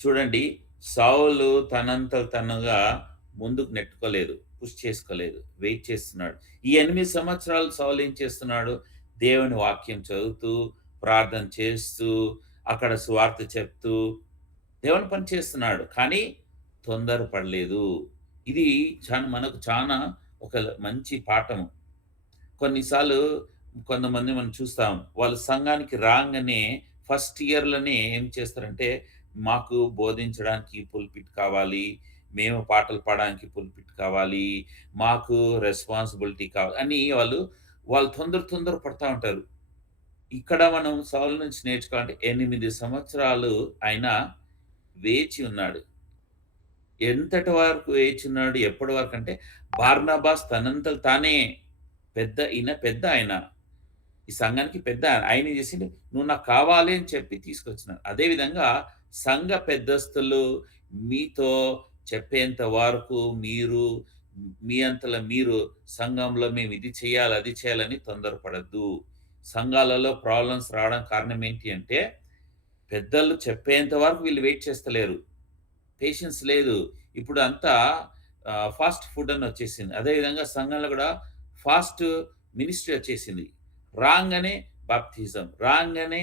చూడండి, సౌలు తనంత తనుగా ముందుకు నెట్టుకోలేదు. పుష్ చేసుకోలేదు, వెయిట్ చేస్తున్నాడు. ఈ 8 సంవత్సరాలు సౌలు ఏం చేస్తున్నాడు? దేవుని వాక్యం చదువుతూ, ప్రార్థన చేస్తూ, అక్కడ సువార్త చెప్తూ దేవుని పని చేస్తున్నాడు. కానీ తొందరపడలేదు. ఇది మనకు చాలా ఒక మంచి పాఠము. కొన్నిసార్లు కొంతమంది మనం చూస్తాం. వాళ్ళు సంఘానికి రాంగానే ఫస్ట్ ఇయర్‌లోనే ఏం చేస్తారంటే, మాకు బోధించడానికి పుల్పిట్ కావాలి, మేము పాటలు పాడడానికి పుల్పిట్ కావాలి, మాకు రెస్పాన్సిబిలిటీ కావాలి అని వాళ్ళు తొందర పడతా ఉంటారు. ఇక్కడ మనం సౌలు నుంచి నేర్చుకోవాలంటే 8 సంవత్సరాలు ఆయన వేచి ఉన్నాడు. ఎంతటి వరకు వేచి ఉన్నాడు? ఎప్పటి వరకంటే బార్నబాస్ తనంతట తానే పెద్ద ఆయన. ఈ సంఘానికి పెద్ద ఆయన ఏం చేసిండు? నువ్వు నాకు కావాలి అని చెప్పి తీసుకొచ్చినాడు. అదేవిధంగా సంఘ పెద్దస్తులు మీతో చెప్పేంత వరకు మీ అంతలో మీరు సంఘంలో మేము ఇది చేయాలి, అది చేయాలని తొందరపడద్దు. సంఘాలలో ప్రాబ్లమ్స్ రావడానికి కారణం ఏంటి అంటే, పెద్దలు చెప్పేంత వరకు వీళ్ళు వెయిట్ చేస్తలేరు. పేషెన్స్ లేదు. ఇప్పుడు అంతా ఫాస్ట్ ఫుడ్ అని వచ్చేసింది. అదేవిధంగా సంఘంలో కూడా ఫాస్ట్ మినిస్ట్రీ వచ్చేసింది. రాంగానే బాప్టిజం, రాంగానే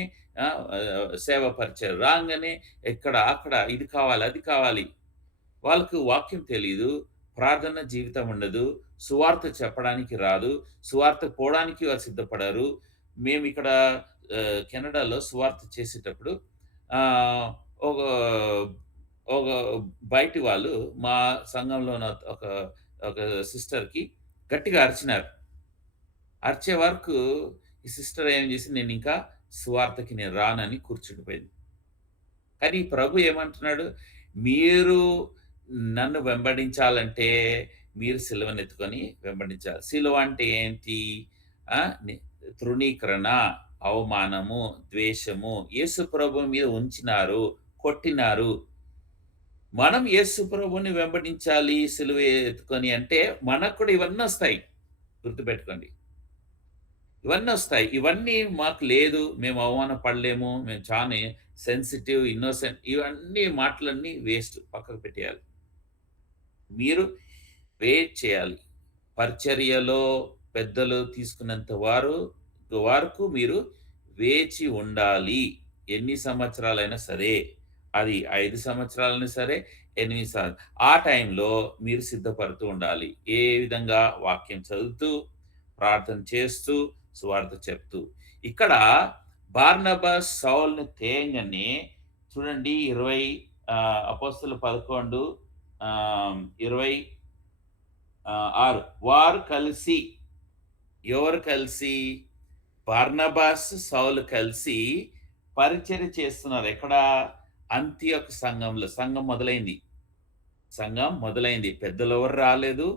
సేవ పరిచయం, రాంగానే అక్కడ ఇది కావాలి, అది కావాలి. వాళ్ళకు వాక్యం తెలీదు, ప్రార్థన జీవితం ఉండదు, సువార్త చెప్పడానికి రాదు, సువార్త పోవడానికి వాళ్ళు సిద్ధపడరు. మేము ఇక్కడ కెనడాలో సువార్త చేసేటప్పుడు ఒక ఒక బయటి వాళ్ళు మా సంఘంలో ఉన్న ఒక సిస్టర్‌కి గట్టిగా అరిచినారు. అరిచే వరకు ఈ సిస్టర్ ఏం చేసింది, నేను ఇంకా సువార్తకి నేను రానని కూర్చుండిపోయింది. కానీ ప్రభు ఏమంటున్నాడు, మీరు నన్ను వెంబడించాలంటే మీరు సిలువనెత్తుకొని వెంబడించాలి. సిలువ అంటే ఏంటి? తృణీకరణ, అవమానము, ద్వేషము యేసు ప్రభు మీద ఉంచినారు, కొట్టినారు. మనం యేసు ప్రభుని వెంబడించాలి సిలువ ఎత్తుకొని అంటే మనకు కూడా ఇవన్నీ వస్తాయి. గుర్తుపెట్టుకోండి. ఇవన్నీ వస్తాయి. ఇవన్నీ మాకు లేదు, మేము అవమానపడలేము, మేము చాలా సెన్సిటివ్, ఇన్నోసెంట్, ఇవన్నీ మాటలన్నీ వేస్ట్, పక్కకు పెట్టేయాలి. మీరు వెయిట్ చేయాలి. పరిచర్యలో పెద్దలు తీసుకున్నంత వరకు మీరు వేచి ఉండాలి. ఎన్ని సంవత్సరాలైనా సరే, అది 5 సంవత్సరాలైనా సరే, 8 సంవత్సరాలు. ఆ టైంలో మీరు సిద్ధపడుతూ ఉండాలి. ఏ విధంగా? వాక్యం చదువుతూ, ప్రార్థన చేస్తూ, సువార్త చెప్తూ. ఇక్కడ బార్నబాస్ సౌలును తేంగానే చూడండి, 20 అపోస్తలుల 11 26 వారు కలిసి, ఎవరు కలిసి? బార్నబాస్ సౌలు కలిసి పరిచర్య చేస్తున్నారు. ఎక్కడ? అంతియొక సంఘంలో. సంఘం మొదలైంది. పెద్దలు ఎవరు రాలేదు.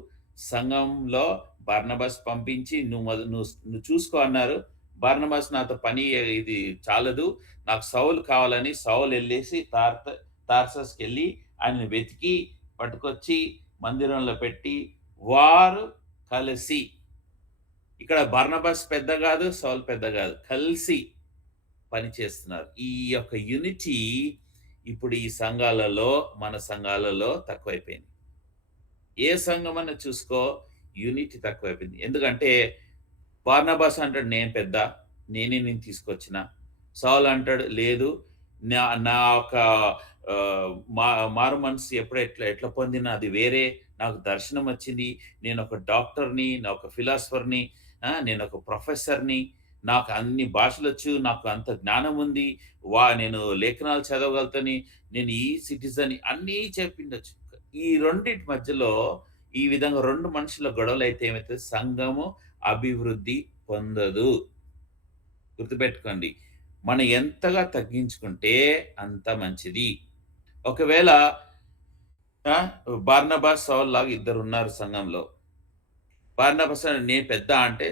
సంఘంలో బార్నబాస్ పంపించి నువ్వు చూసుకో అన్నారు. బార్నబాస్ నాతో పని ఇది చాలదు, నాకు సౌలు కావాలని సౌలు వెళ్ళేసి తార్సస్కి వెళ్ళి ఆయన వెతికి పట్టుకొచ్చి మందిరంలో పెట్టి వారు కలిసి, ఇక్కడ బార్నబాస్ పెద్ద కాదు, సౌలు పెద్ద కాదు, కలిసి పని చేస్తున్నారు. ఈ యొక్క యూనిటీ ఇప్పుడు ఈ సంఘాలలో, మన సంఘాలలో తక్కువైపోయింది. ఏ సంఘం అన్న చూసుకో, యూనిటీ తక్కువైపోయింది. ఎందుకంటే బార్నబాస్ అంటాడు, నేను పెద్ద, నేను తీసుకొచ్చిన. సౌలు అంటాడు, లేదు, నా ఒక మారు మనసు ఎట్లా పొందినా అది వేరే, నాకు దర్శనం వచ్చింది, నేను ఒక డాక్టర్ని, నేను ఒక ఫిలాసఫర్ని, నేను ఒక ప్రొఫెసర్ని, నాకు అన్ని భాషలు వచ్చు, నాకు అంత జ్ఞానం ఉంది, నేను లేఖనాలు చదవగలుగుతాని, నేను ఈ సిటిజన్ అన్నీ చెప్పిండొచ్చు. ఈ రెండింటి మధ్యలో ఈ విధంగా 2 మనుషుల గొడవలు అయితే ఏమవుతుంది? సంఘము అభివృద్ధి పొందదు. గుర్తుపెట్టుకోండి. మనం ఎంతగా తగ్గించుకుంటే అంత మంచిది. ఒకవేళ బార్నబాస్ సౌలు లాగా ఇద్దరు ఉన్నారు సంఘంలో. బార్నబాస్ నేను పెద్ద అంటే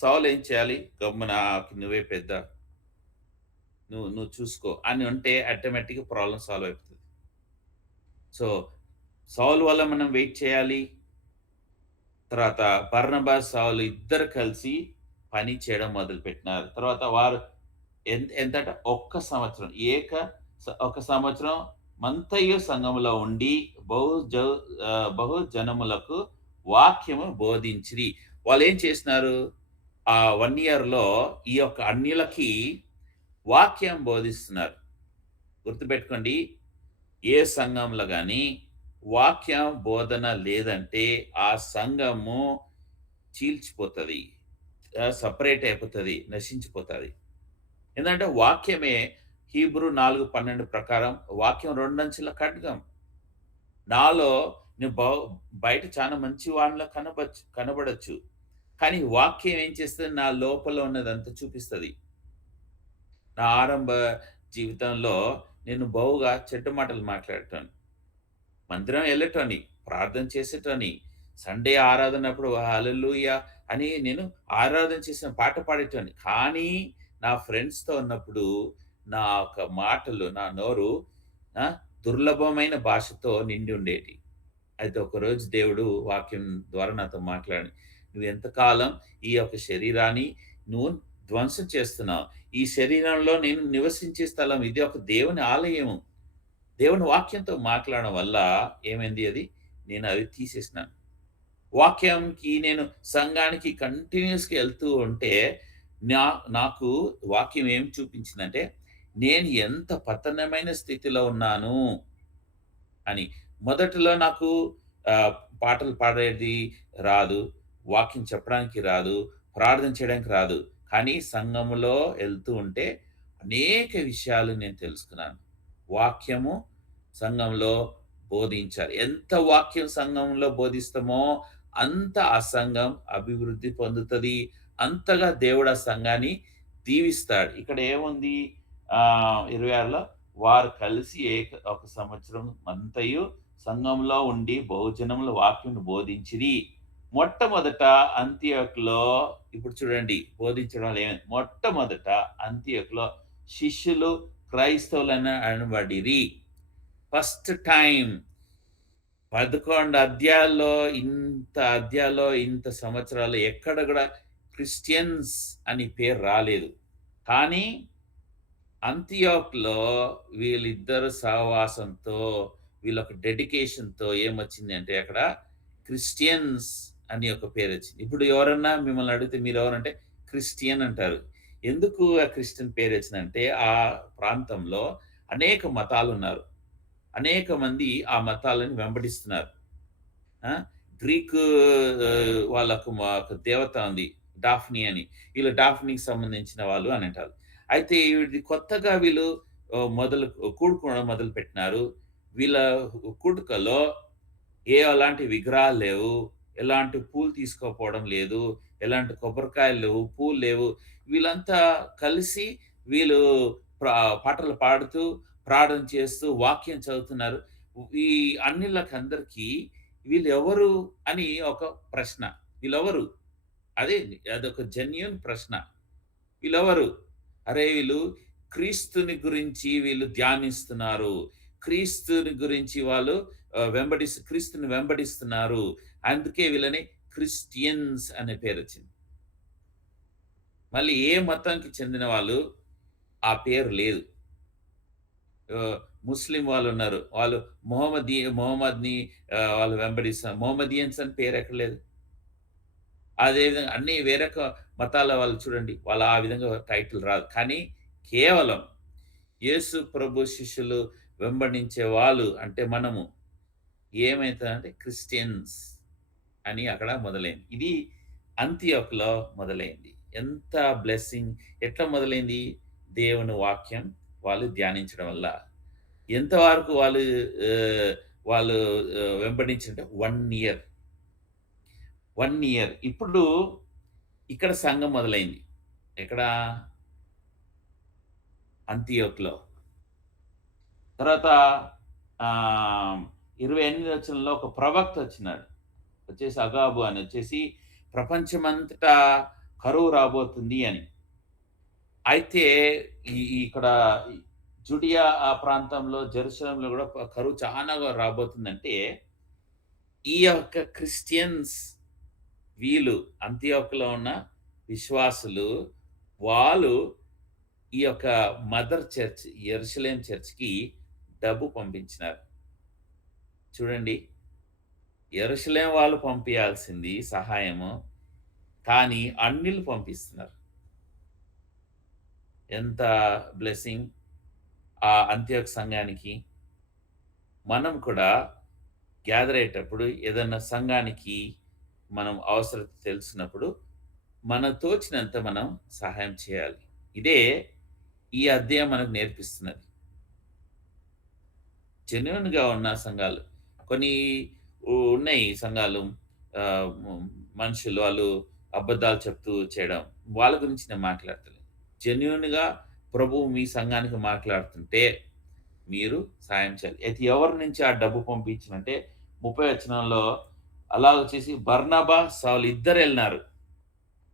సౌలు ఏం చేయాలి? గమ్మున నువ్వే పెద్ద, నువ్వు చూసుకో అని అంటే ఆటోమేటిక్గా ప్రాబ్లం సాల్వ్ అయిపోతుంది. సో సౌలు వల్ల మనం వెయిట్ చేయాలి. తర్వాత బర్నబాస్ సౌలు ఇద్దరు కలిసి పని చేయడం మొదలుపెట్టినారు. తర్వాత వారు ఎంతట 1 సంవత్సరం ఒక సంవత్సరం మంతయు సంఘములో ఉండి బహు జనములకు వాక్యము బోధించిరి. వాళ్ళు ఏం చేసినారు? ఆ 1 ఇయర్‌లో ఈ యొక్క అన్యులకి వాక్యం బోధిస్తున్నారు. గుర్తుపెట్టుకోండి, ఏ సంఘంలో గాని వాక్యం బోధన లేదంటే ఆ సంఘము చీల్చిపోతది. సెపరేట్ అయిపోతది, నశించిపోతది. ఎందుకంటే వాక్యమే హీబ్రూ 4:12 ప్రకారం వాక్యం రెండంచుల ఖడ్గం. నాలో నేను బయట చాలా మంచి వాడిలా కనబడొచ్చు. కానీ వాక్యం ఏం చేస్తది? నా లోపల ఉన్నదంతా చూపిస్తది. నా ఆరంభ జీవితంలో నేను బహుగా చెడ్డ మాటలు మాట్లాడేటోన్ని. మందిరం ఎళ్ళేటోన్ని, ప్రార్థన చేసేటోన్ని, సండే ఆరాధనప్పుడు హల్లెలూయా అని నేను ఆరాధన చేసిన పాట పాడేటోన్ని. కానీ నా ఫ్రెండ్స్‌తో ఉన్నప్పుడు నా యొక్క మాటలు, నా నోరు ఆ! దుర్లభమైన భాషతో నిండి ఉండేటి. అయితే ఒకరోజు దేవుడు వాక్యం ద్వారా నాతో మాట్లాడి, "నువ్వు ఎంతకాలం ఈ యొక్క శరీరాన్ని నువ్వు ధ్వంసం చేస్తున్నావు. ఈ శరీరంలో నేను నివసించే స్థలం ఇది ఒక దేవుని ఆలయము." దేవుని వాక్యంతో మాట్లాడడం వల్ల ఏమైంది అది? నేను అది తీసేసినాను. వాక్యంకి నేను సంఘానికి కంటిన్యూయస్‌గా ఎళ్తూ ఉంటే నాకు వాక్యం ఏం చూపించిందంటే, నేను ఎంత పతనమైన స్థితిలో ఉన్నాను అని. మొదట్లో నాకు పాటలు పాడేది రాదు. వాక్యం చెప్పడానికి రాదు. ప్రార్థన చేయడానికి రాదు. కానీ సంఘములో ఎళ్తూ ఉంటే అనేక విషయాలు నేను తెలుసుకున్నాను. వాక్యము సంఘంలో బోధించాలి. ఎంత వాక్యం సంఘంలో బోధిస్తామో అంత ఆ సంఘం అభివృద్ధి పొందుతది. అంతగా దేవుడు ఆ సంఘాన్ని దీవిస్తాడు. ఇక్కడ ఏముంది 26లో వారు కలిసి ఒక సంవత్సరం అంతయు సంఘంలో ఉండి బహుజనముల వాక్యమును బోధించిరి. మొట్టమొదట అంతియోకులో ఇప్పుడు చూడండి బోధించడం ఏమైంది? మొట్టమొదట అంతియోకులో శిష్యులు క్రైస్తవులని అనబడిరి. ఫస్ట్ టైం 11 అధ్యాయాల్లో ఇంత సంవత్సరాలు ఎక్కడ కూడా క్రిస్టియన్స్ అని పేరు రాలేదు. కానీ అంతియోక్‌లో వీళ్ళిద్దరు సహవాసంతో, వీళ్ళొక డెడికేషన్‌తో ఏమొచ్చింది అంటే అక్కడ క్రిస్టియన్స్ అని ఒక పేరొచ్చింది. ఇప్పుడు ఎవరన్నా మిమ్మల్ని అడిగితే మీరెవరంటే క్రిస్టియన్ అంటారు. ఎందుకు ఆ క్రిస్టియన్ పేరొచ్చిందంటే ఆ ప్రాంతంలో అనేక మతాలున్నారు. అనేక మంది ఆ మతాలను వెంబడిస్తున్నారు. గ్రీకు వాళ్ళకు ఒక దేవత ఉంది డాఫ్ని అని. వీళ్ళు డాఫ్నికి సంబంధించిన వాళ్ళు అని అంటారు. అయితే ఇది కొత్తగా వీళ్ళు కూడుకోవడం మొదలుపెట్టినారు. వీళ్ళ కూడుకలో అలాంటి విగ్రహాలు లేవు. ఎలాంటి పూలు తీసుకోపోవడం లేదు. ఎలాంటి కొబ్బరికాయలు లేవు, పూలు లేవు. వీళ్ళంతా కలిసి వీళ్ళు పాటలు పాడుతూ, ప్రార్థన చేస్తూ, వాక్యం చదువుతున్నారు. ఈ అన్యులకందరికీ వీళ్ళెవరు అని ఒక ప్రశ్న. వీళ్ళెవరు? అదొక జెన్యూన్ ప్రశ్న. వీళ్ళెవరు? అరే! వీళ్ళు క్రీస్తుని గురించి వీళ్ళు ధ్యానిస్తున్నారు. క్రీస్తుని గురించి వాళ్ళు క్రీస్తుని వెంబడిస్తున్నారు. అందుకే వీళ్ళని క్రిస్టియన్స్ అనే పేరొచ్చింది. మళ్ళీ ఏ మతానికి చెందిన వాళ్ళు ఆ పేరు లేదు. ముస్లిం వాళ్ళున్నారు. వాళ్ళు మొహమ్మద్‌ని వాళ్ళు వెంబడిస్తున్నారు. మొహమ్మదియన్స్ అని పేరు ఎక్కడ లేదు. అదేవిధంగా అన్ని వేరే మతాల వాళ్ళు చూడండి. వాళ్ళు ఆ విధంగా టైటిల్ రాదు. కానీ కేవలం యేసు ప్రభు శిష్యులు వెంబడించే వాళ్ళు అంటే మనము ఏమైతదంటే క్రిస్టియన్స్ అని అక్కడ మొదలైంది. ఇది అంతియోక్‌లో మొదలైంది. ఎంత బ్లెస్సింగ్! ఎట్లా మొదలైంది? దేవుని వాక్యం వాళ్ళు ధ్యానించడం వల్ల. ఎంతవరకు వాళ్ళు వెంబడించారంటే 1 ఇయర్. 1 ఇయర్. ఇప్పుడు ఇక్కడ సంఘం మొదలైంది. ఎక్కడ? అంతియోక్‌లో. తర్వాత 28 వచనంలో ఒక ప్రవక్త వచ్చినాడు. వచ్చేసి అగాబు అని వచ్చేసి ప్రపంచమంతటా కరువు రాబోతుంది అని. అయితే ఇక్కడ జుడియా ఆ ప్రాంతంలో జెరూసలేంలో కూడా కరువు చాలా రాబోతుందంటే ఈ యొక్క క్రిస్టియన్స్ వీళ్ళు అంతియోక్‌లో ఉన్న విశ్వాసులు వాళ్ళు ఈ యొక్క మదర్ చర్చ్ యెరూషలేం చర్చ్‌కి డబ్బు పంపించినారు. చూడండి యెరూషలేం వాళ్ళు పంపియాల్సింది సహాయము, కానీ అన్యులు పంపిస్తున్నారు. ఎంత బ్లెస్సింగ్ ఆ అంత్యోక సంఘానికి. మనం కూడా గ్యాదర్ అయ్యేటప్పుడు ఏదన్నా సంఘానికి మనం అవసరత తెలిసినప్పుడు మనకు తోచినంత మనం సహాయం చేయాలి. ఇదే ఈ అధ్యాయం మనకు నేర్పిస్తున్నది. జెన్యూన్‌గా ఉన్న సంఘాలు. కొన్ని ఉన్నాయి సంఘాలు మనుషులు వాళ్ళు అబద్ధాలు చెప్తూ చేయడం. వాళ్ళ గురించి నేను మాట్లాడతలేను. జెన్యూన్‌గా ప్రభువు మీ సంఘానికి మాట్లాడుతుంటే మీరు సాయం చేయాలి. అయితే ఎవరి నుంచి ఆ డబ్బు పంపించినంటే 30 వచనంలో అలాగ చేసి బర్నబా, సౌలు ఇద్దరెళ్ళినారు.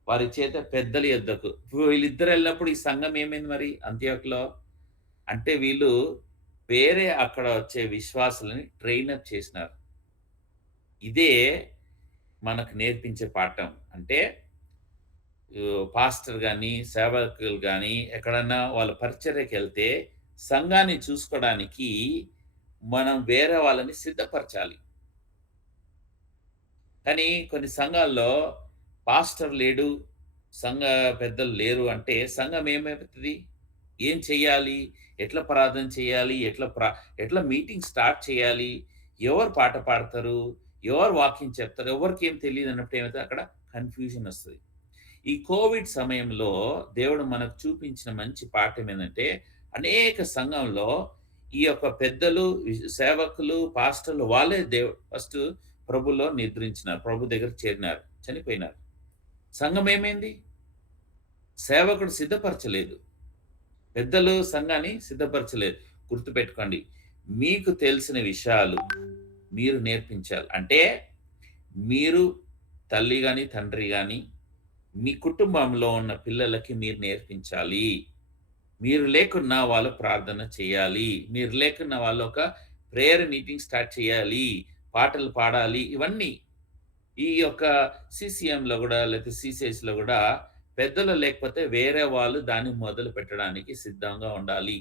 వారి చేత పెద్దల యొద్దకు. వీళ్ళిద్దరు వెళ్ళినప్పుడు ఈ సంఘం ఏమైంది మరి అంతియోకులో? అంటే వీళ్ళు వేరే అక్కడ వచ్చే విశ్వాసులని ట్రైన్ అప్ చేసినారు. ఇదే మనకు నేర్పించే పాఠం. అంటే పాస్టర్ గాని, సేవకులు గాని ఎక్కడన్నా వాళ్ళ పరిచర్యకెళ్తే సంఘాన్ని చూసుకోవడానికి మనం వేరే వాళ్ళని సిద్ధపరచాలి. కానీ కొన్ని సంఘాల్లో పాస్టర్ లేడు, సంఘ పెద్దలు లేరు అంటే సంఘం ఏమైపోతది? ఏం చెయ్యాలి? ఎట్లా ప్రార్థన చేయాలి? ఎట్లా మీటింగ్ స్టార్ట్ చేయాలి? ఎవరు పాట పాడతారు? ఎవరు వాక్యం చెప్తారు? ఎవరికేం తెలీదన్నప్పుడు ఏమైతది అక్కడ కన్‌ఫ్యూజన్ ఒస్తది. ఈ కోవిడ్ సమయంలో దేవుడు మనకు చూపించిన మంచి పాఠం ఏందంటే, అనేక సంఘంలో ఈ యొక్క పెద్దలు, సేవకులు, పాస్టర్లు వాళ్ళే ఫస్ట్ ప్రభులో నిద్రించినారు. ప్రభు దగ్గర చేరినారు. చనిపోయినారు. సంఘం ఏమైంది? సేవకుడు సిద్ధపరచలేదు. పెద్దలు సంఘాన్ని సిద్ధపరచలేదు. గుర్తుపెట్టుకోండి. మీకు తెలిసిన విషయాలు మీరు నేర్పించాలి. అంటే మీరు తల్లి గాని, తండ్రి గాని మీ కుటుంబంలో ఉన్న పిల్లలకి మీరు నేర్పించాలి. మీరు లేకున్నా వాళ్ళు ప్రార్థన చేయాలి. మీరు లేకున్నా వాళ్ళు ఒక ప్రేయర్ మీటింగ్ స్టార్ట్ చేయాలి. పాటలు పాడాలి. ఇవన్నీ ఈ యొక్క సీసీఎంలో గూడా లేకపోతే సీసీఎస్‌లో గూడా పెద్దలు లేకపోతే వేరే వాళ్ళు దాన్ని మొదలు పెట్టడానికి సిద్ధంగా ఉండాలి.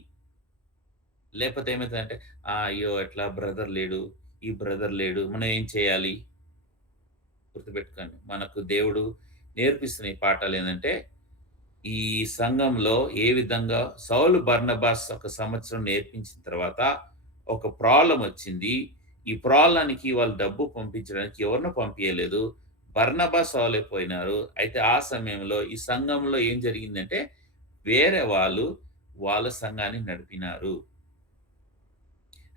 లేకపోతే ఏమైతదంటే, అయ్యో! ఎట్లా బ్రదర్ లేడు, ఈ బ్రదర్ లేడు. మనం ఏం చేయాలి? గుర్తుపెట్టుకోండి. మనకు దేవుడు నేర్పిస్తున్న ఈ పాఠాలేందంటే, ఈ సంఘంలో ఏ విధంగా సౌలు, బర్నబాస్ ఒక సంవత్సరం నేర్పించిన తర్వాత ఒక ప్రాబ్లమ్ వచ్చింది. ఈ ప్రాబ్లమ్‌కి వాళ్ళు డబ్బు పంపించడానికి ఎవరిని పంపియలేదు. బర్నబా, సౌలే పోయినారు. అయితే ఆ సమయంలో ఈ సంఘంలో ఏం జరిగిందంటే, వేరే వాళ్ళు వాళ్ళ సంఘాన్ని నడిపినారు.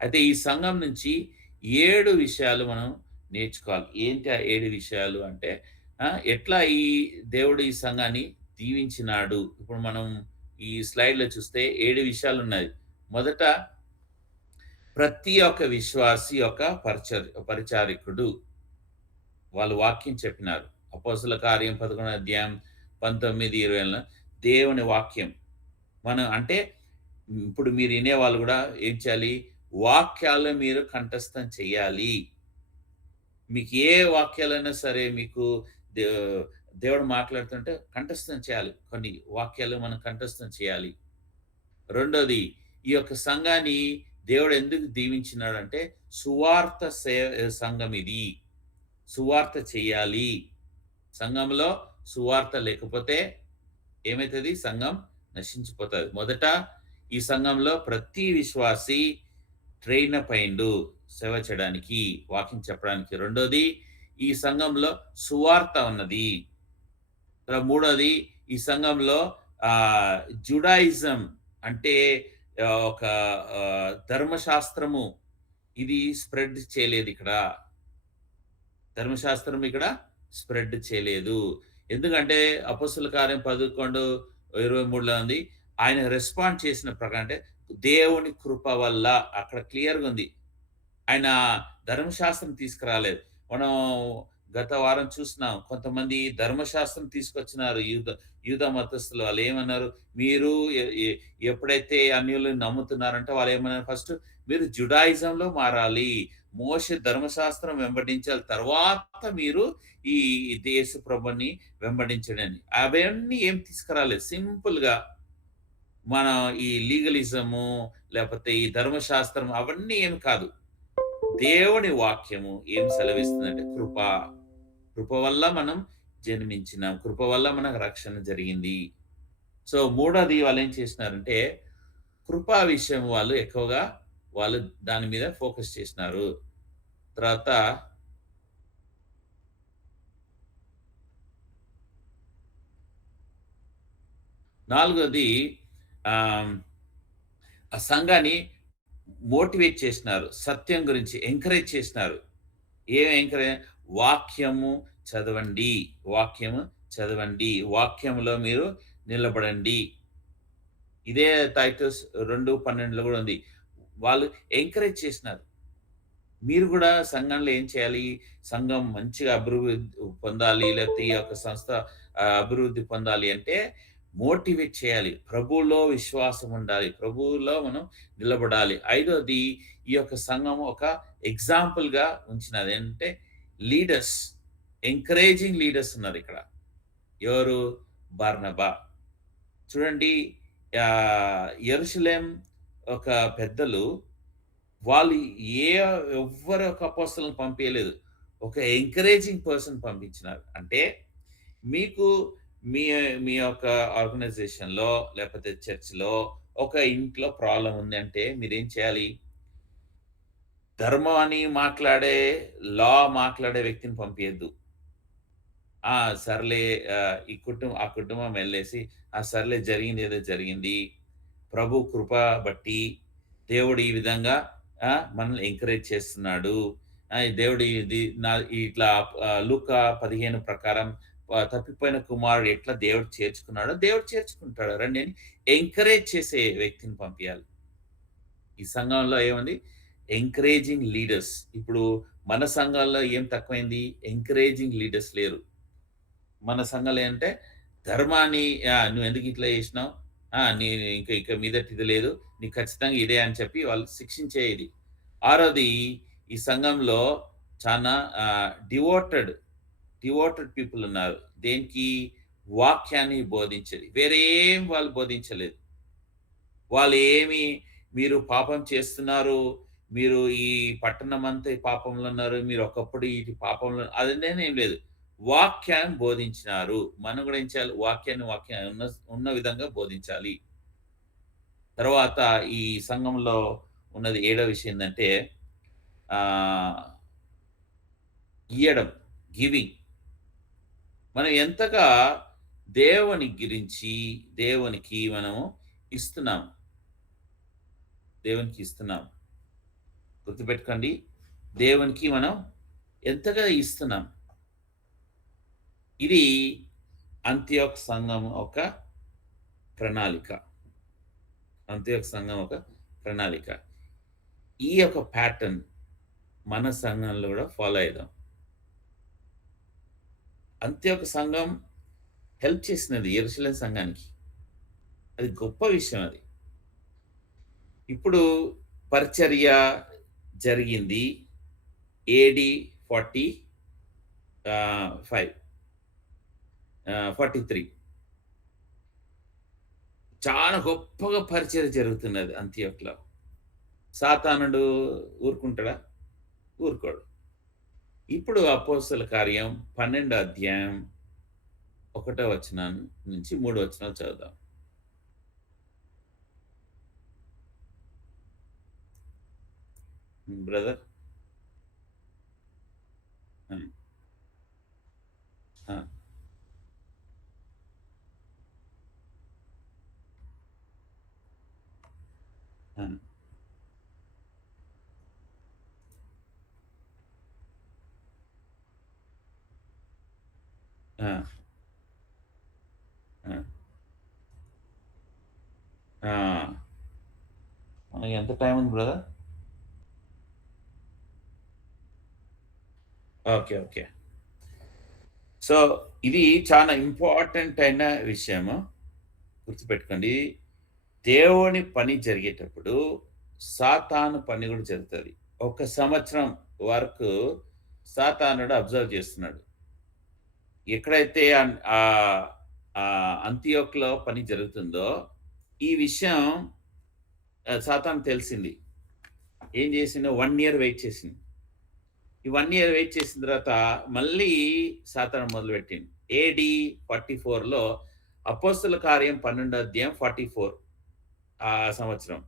అయితే ఈ సంఘం నుంచి 7 విషయాలు మనం నేర్చుకోవాలి. ఏంటి ఆ 7 విషయాలు అంటే, ఎట్లా ఈ దేవుడు ఈ సంఘాన్ని దీవించినాడు. ఇప్పుడు మనం ఈ స్లైడ్‌లో చూస్తే 7 విషయాలున్నాయి. మొదట ప్రతి ఒక్క విశ్వాసి ఒక పరిచారకుడు. వాళ్ళు వాక్యం చెప్పినారు. అపోస్తలుల కార్యం 11 అధ్యాయం 19, 20లో దేవుని వాక్యం. మనం అంటే ఇప్పుడు మీరు వినేవాళ్ళు గూడా ఏం చేయాలి? వాక్యాలు మీరు కంఠస్థం చేయాలి. మీకు ఏ వాక్యాలైనా సరే మీకు దే దేవుడు మాట్లాడుతుంటే కంఠస్థం చేయాలి. కొన్ని వాక్యాలు మనం కంఠస్థం చేయాలి. రెండోది ఈ యొక్క సంఘాన్ని దేవుడు ఎందుకు దీవించినాడంటే సువార్త సంఘం ఇది. సువార్త చేయాలి. సంఘంలో సువార్త లేకపోతే ఏమైతది? సంఘం నశించిపోతది. మొదట ఈ సంఘంలో ప్రతి విశ్వాసి ట్రైన్ అప్ అయిండు సేవ చేయడానికి, వాక్యం చెప్పడానికి. రెండోది ఈ సంఘంలో సువార్త ఉన్నది. మూడోది ఈ సంఘంలో జుడాయిజం అంటే ఒక ధర్మశాస్త్రము ఇది స్ప్రెడ్ చేయలేదు ఇక్కడ. ధర్మశాస్త్రం ఇక్కడ స్ప్రెడ్ చేయలేదు. ఎందుకంటే అపోస్తలుల కార్యం 11:23లో ఉంది. ఆయన రెస్పాండ్ చేసిన ప్రకారం అంటే దేవుని కృప వల్ల అక్కడ క్లియర్‌గా ఉంది. ఆయన ధర్మశాస్త్రం తీసుకురాలేదు. మనం గత వారం చూసినాం. కొంతమంది ధర్మశాస్త్రం తీసుకొచ్చినారు. యూదా మతస్థులు వాళ్ళు ఏమన్నారు? మీరు ఎప్పుడైతే అన్యులను నమ్ముతున్నారంటే వాళ్ళు ఏమన్నారు? ఫస్ట్ మీరు జుడాయిజంలో మారాలి. మోషే ధర్మశాస్త్రం వెంబడించాలి. తర్వాత మీరు ఈ యేసు ప్రభుని వెంబడించండి. అవన్నీ ఏం తీసుకురాలేదు. సింపుల్‌గా మన ఈ లీగలిజము లేకపోతే ఈ ధర్మశాస్త్రం అవన్నీ ఏమి కాదు. దేవుని వాక్యము ఏం సెలవిస్తుందంటే కృప వల్ల మనం జన్మించినాం, కృప వల్ల మనకు రక్షణ జరిగింది. సో మూడోది వాళ్ళు ఏం చేసినారంటే కృపా విషయం వాళ్ళు ఎక్కువగా వాళ్ళు దాని మీద ఫోకస్ చేసినారు. తర్వాత నాలుగోది ఆ సంఘాన్ని మోటివేట్ చేసినారు, సత్యం గురించి ఎంకరేజ్ చేసినారు. ఏం ఎంకరేజ్? వాక్యము చదవండి, వాక్యము చదవండి, వాక్యంలో మీరు నిలబడండి. ఇదే టైటస్ 2:12లో కూడా ఉంది. వాళ్ళు ఎంకరేజ్ చేసినారు. మీరు కూడా సంఘంలో ఏం చేయాలి? సంఘం మంచిగా అభివృద్ధి పొందాలి, లేకపోతే ఈ యొక్క సంస్థ అభివృద్ధి పొందాలి అంటే మోటివేట్ చేయాలి. ప్రభువులో విశ్వాసం ఉండాలి, ప్రభువులో మనం నిలబడాలి. ఐదోది ఈ యొక్క సంఘం ఒక ఎగ్జాంపుల్గా ఉంచినది అంటే లీడర్స్, ఎంకరేజింగ్ లీడర్స్ ఉన్నారు ఇక్కడ. ఎవరు? బర్నబా. చూడండి, యెరూషలేం ఒక పెద్దలు వాళ్ళు ఎవ్వరు ఒక అపోస్తలను పంపించలేదు, ఒక ఎంకరేజింగ్ పర్సన్ పంపించినారు. అంటే మీకు మీ మీ యొక్క ఆర్గనైజేషన్లో లేకపోతే చర్చ్లో ఒక ఇంట్లో ప్రాబ్లం ఉంది అంటే మీరేం చేయాలి? ధర్మం అని మాట్లాడే, లా మాట్లాడే వ్యక్తిని పంపించద్దు. సర్లే ఆ కుటుంబం వెళ్ళేసి సర్లే జరిగింది ఏదో జరిగింది, ప్రభు కృప బట్టి దేవుడు ఈ విధంగా మనల్ని ఎంకరేజ్ చేస్తున్నాడు, దేవుడు ఇది ఇట్లా లూకా 15 ప్రకారం తప్పిపోయిన కుమారుడు ఎట్లా దేవుడు చేర్చుకున్నాడో దేవుడు చేర్చుకుంటాడు రండి అని ఎంకరేజ్ చేసే వ్యక్తిని పంపించాలి. ఈ సంఘంలో ఏముంది? Encouraging leaders. ఇప్పుడు మన సంఘాల్లో ఏం తక్కువైంది? ఎంకరేజింగ్ లీడర్స్ లేరు. మన సంఘాలు ఏంటంటే ధర్మాన్ని నువ్వు ఎందుకు ఇట్లా చేసినావు, నీ ఇంకా మీదట ఇది లేదు, నీకు ఖచ్చితంగా ఇదే అని చెప్పి వాళ్ళు శిక్షించే ఇది. ఆరోది, ఈ సంఘంలో చాలా డివోటెడ్ పీపుల్ ఉన్నారు. దేనికి? వాక్యాన్ని బోధించేది. వేరేం వాళ్ళు బోధించలేదు. వాళ్ళు ఏమి మీరు పాపం చేస్తున్నారు, మీరు ఈ పట్టణం అంతా పాపంలో ఉన్నారు, మీరు ఒకప్పుడు ఈ పాపంలో, అదేం లేదు. వాక్యాన్ని బోధించినారు. మనం కూడా ఏం చేయాలి? వాక్యాన్ని ఉన్న విధంగా బోధించాలి. తర్వాత ఈ సంఘంలో ఉన్నది 7వ విషయం ఏంటంటే ఇయ్యడం, గివింగ్. మనం ఎంతగా దేవుని గురించి దేవునికి మనము ఇస్తున్నాం, గుర్తుపెట్టుకోండి, దేవునికి మనం ఎంతగా ఇస్తున్నాం. ఇది అంత్యోక్ సంఘం ఒక ప్రణాళిక. ఈ యొక్క ప్యాటర్న్ మన సంఘంలో కూడా ఫాలో అయిదాం. అంత్యోక్ సంఘం హెల్ప్ చేసినది యెరూషలేం సంఘానికి. అది గొప్ప విషయం. అది ఇప్పుడు పరిచర్య జరిగింది AD 43. చాలా గొప్పగా పరిచర్య జరుగుతున్నది అంత్యోక్లో. సాతానుడు ఊరుకుంటాడా? ఊరుకోడు. ఇప్పుడు అపోస్తల కార్యం 12వ అధ్యాయం 1వ వచనం నుంచి 3 వచనాలు చదువుదాం. బ్రదర్. మనకి ఎంత టైం ఉంది బ్రదర్? ఓకే. సో ఇది చాలా ఇంపార్టెంట్ అయిన విషయము, గుర్తుపెట్టుకోండి. దేవుని పని జరిగేటప్పుడు సాతాను పని కూడా జరుగుతుంది. 1 సంవత్సరం వరకు సాతానుడు అబ్జర్వ్ చేస్తున్నాడు. ఎక్కడైతే అంతియోక్లో పని జరుగుతుందో ఈ విషయం సాతాను తెలిసింది. ఏం చేసిందో 1 year వెయిట్ చేసింది. ఈ 1 ఇయర్ వెయిట్ చేసిన తర్వాత మళ్ళీ సాతాను మొదలుపెట్టిండు. AD 44లో అపోస్తల కార్యం 12 అధ్యాయం 44 ఆ సంవత్సరం.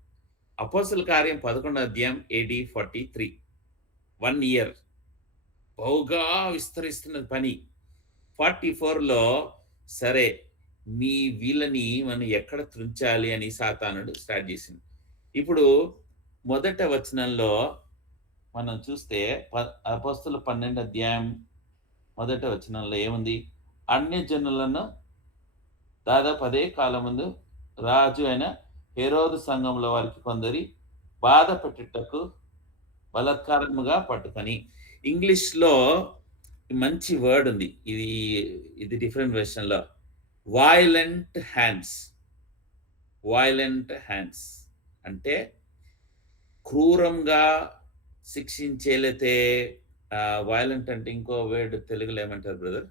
అపోస్తల కార్యం 11 అధ్యాయం AD 43 1 ఇయర్ బహుగా విస్తరిస్తున్నది పని. 44లో సరే వీళ్ళని మనం ఎక్కడ త్రుంచాలి అని సాతానుడు స్టార్ట్ చేసింది. ఇప్పుడు మొదట వచనంలో మనం చూస్తే అపోస్తల 12 అధ్యాయం మొదట వచనంలో ఏముంది? అన్యజనులను దాదాపు అదే కాలం ముందు రాజు అయిన హెరోదు సంఘంలో వారికి కొందరి బాధ పెట్టుటకు బలత్కారముగా పట్టుకొని, ఇంగ్లీష్‌లో మంచి వర్డ్ ఉంది. ఇది డిఫరెంట్ వెర్షన్‌లో వయలెంట్ హ్యాండ్స్. వయలెంట్ హ్యాండ్స్ అంటే క్రూరంగా శిక్షించే లేతే వయలెంట్ అంటే ఇంకో వర్డ్ తెలుగులో ఏమంటారు బ్రదర్?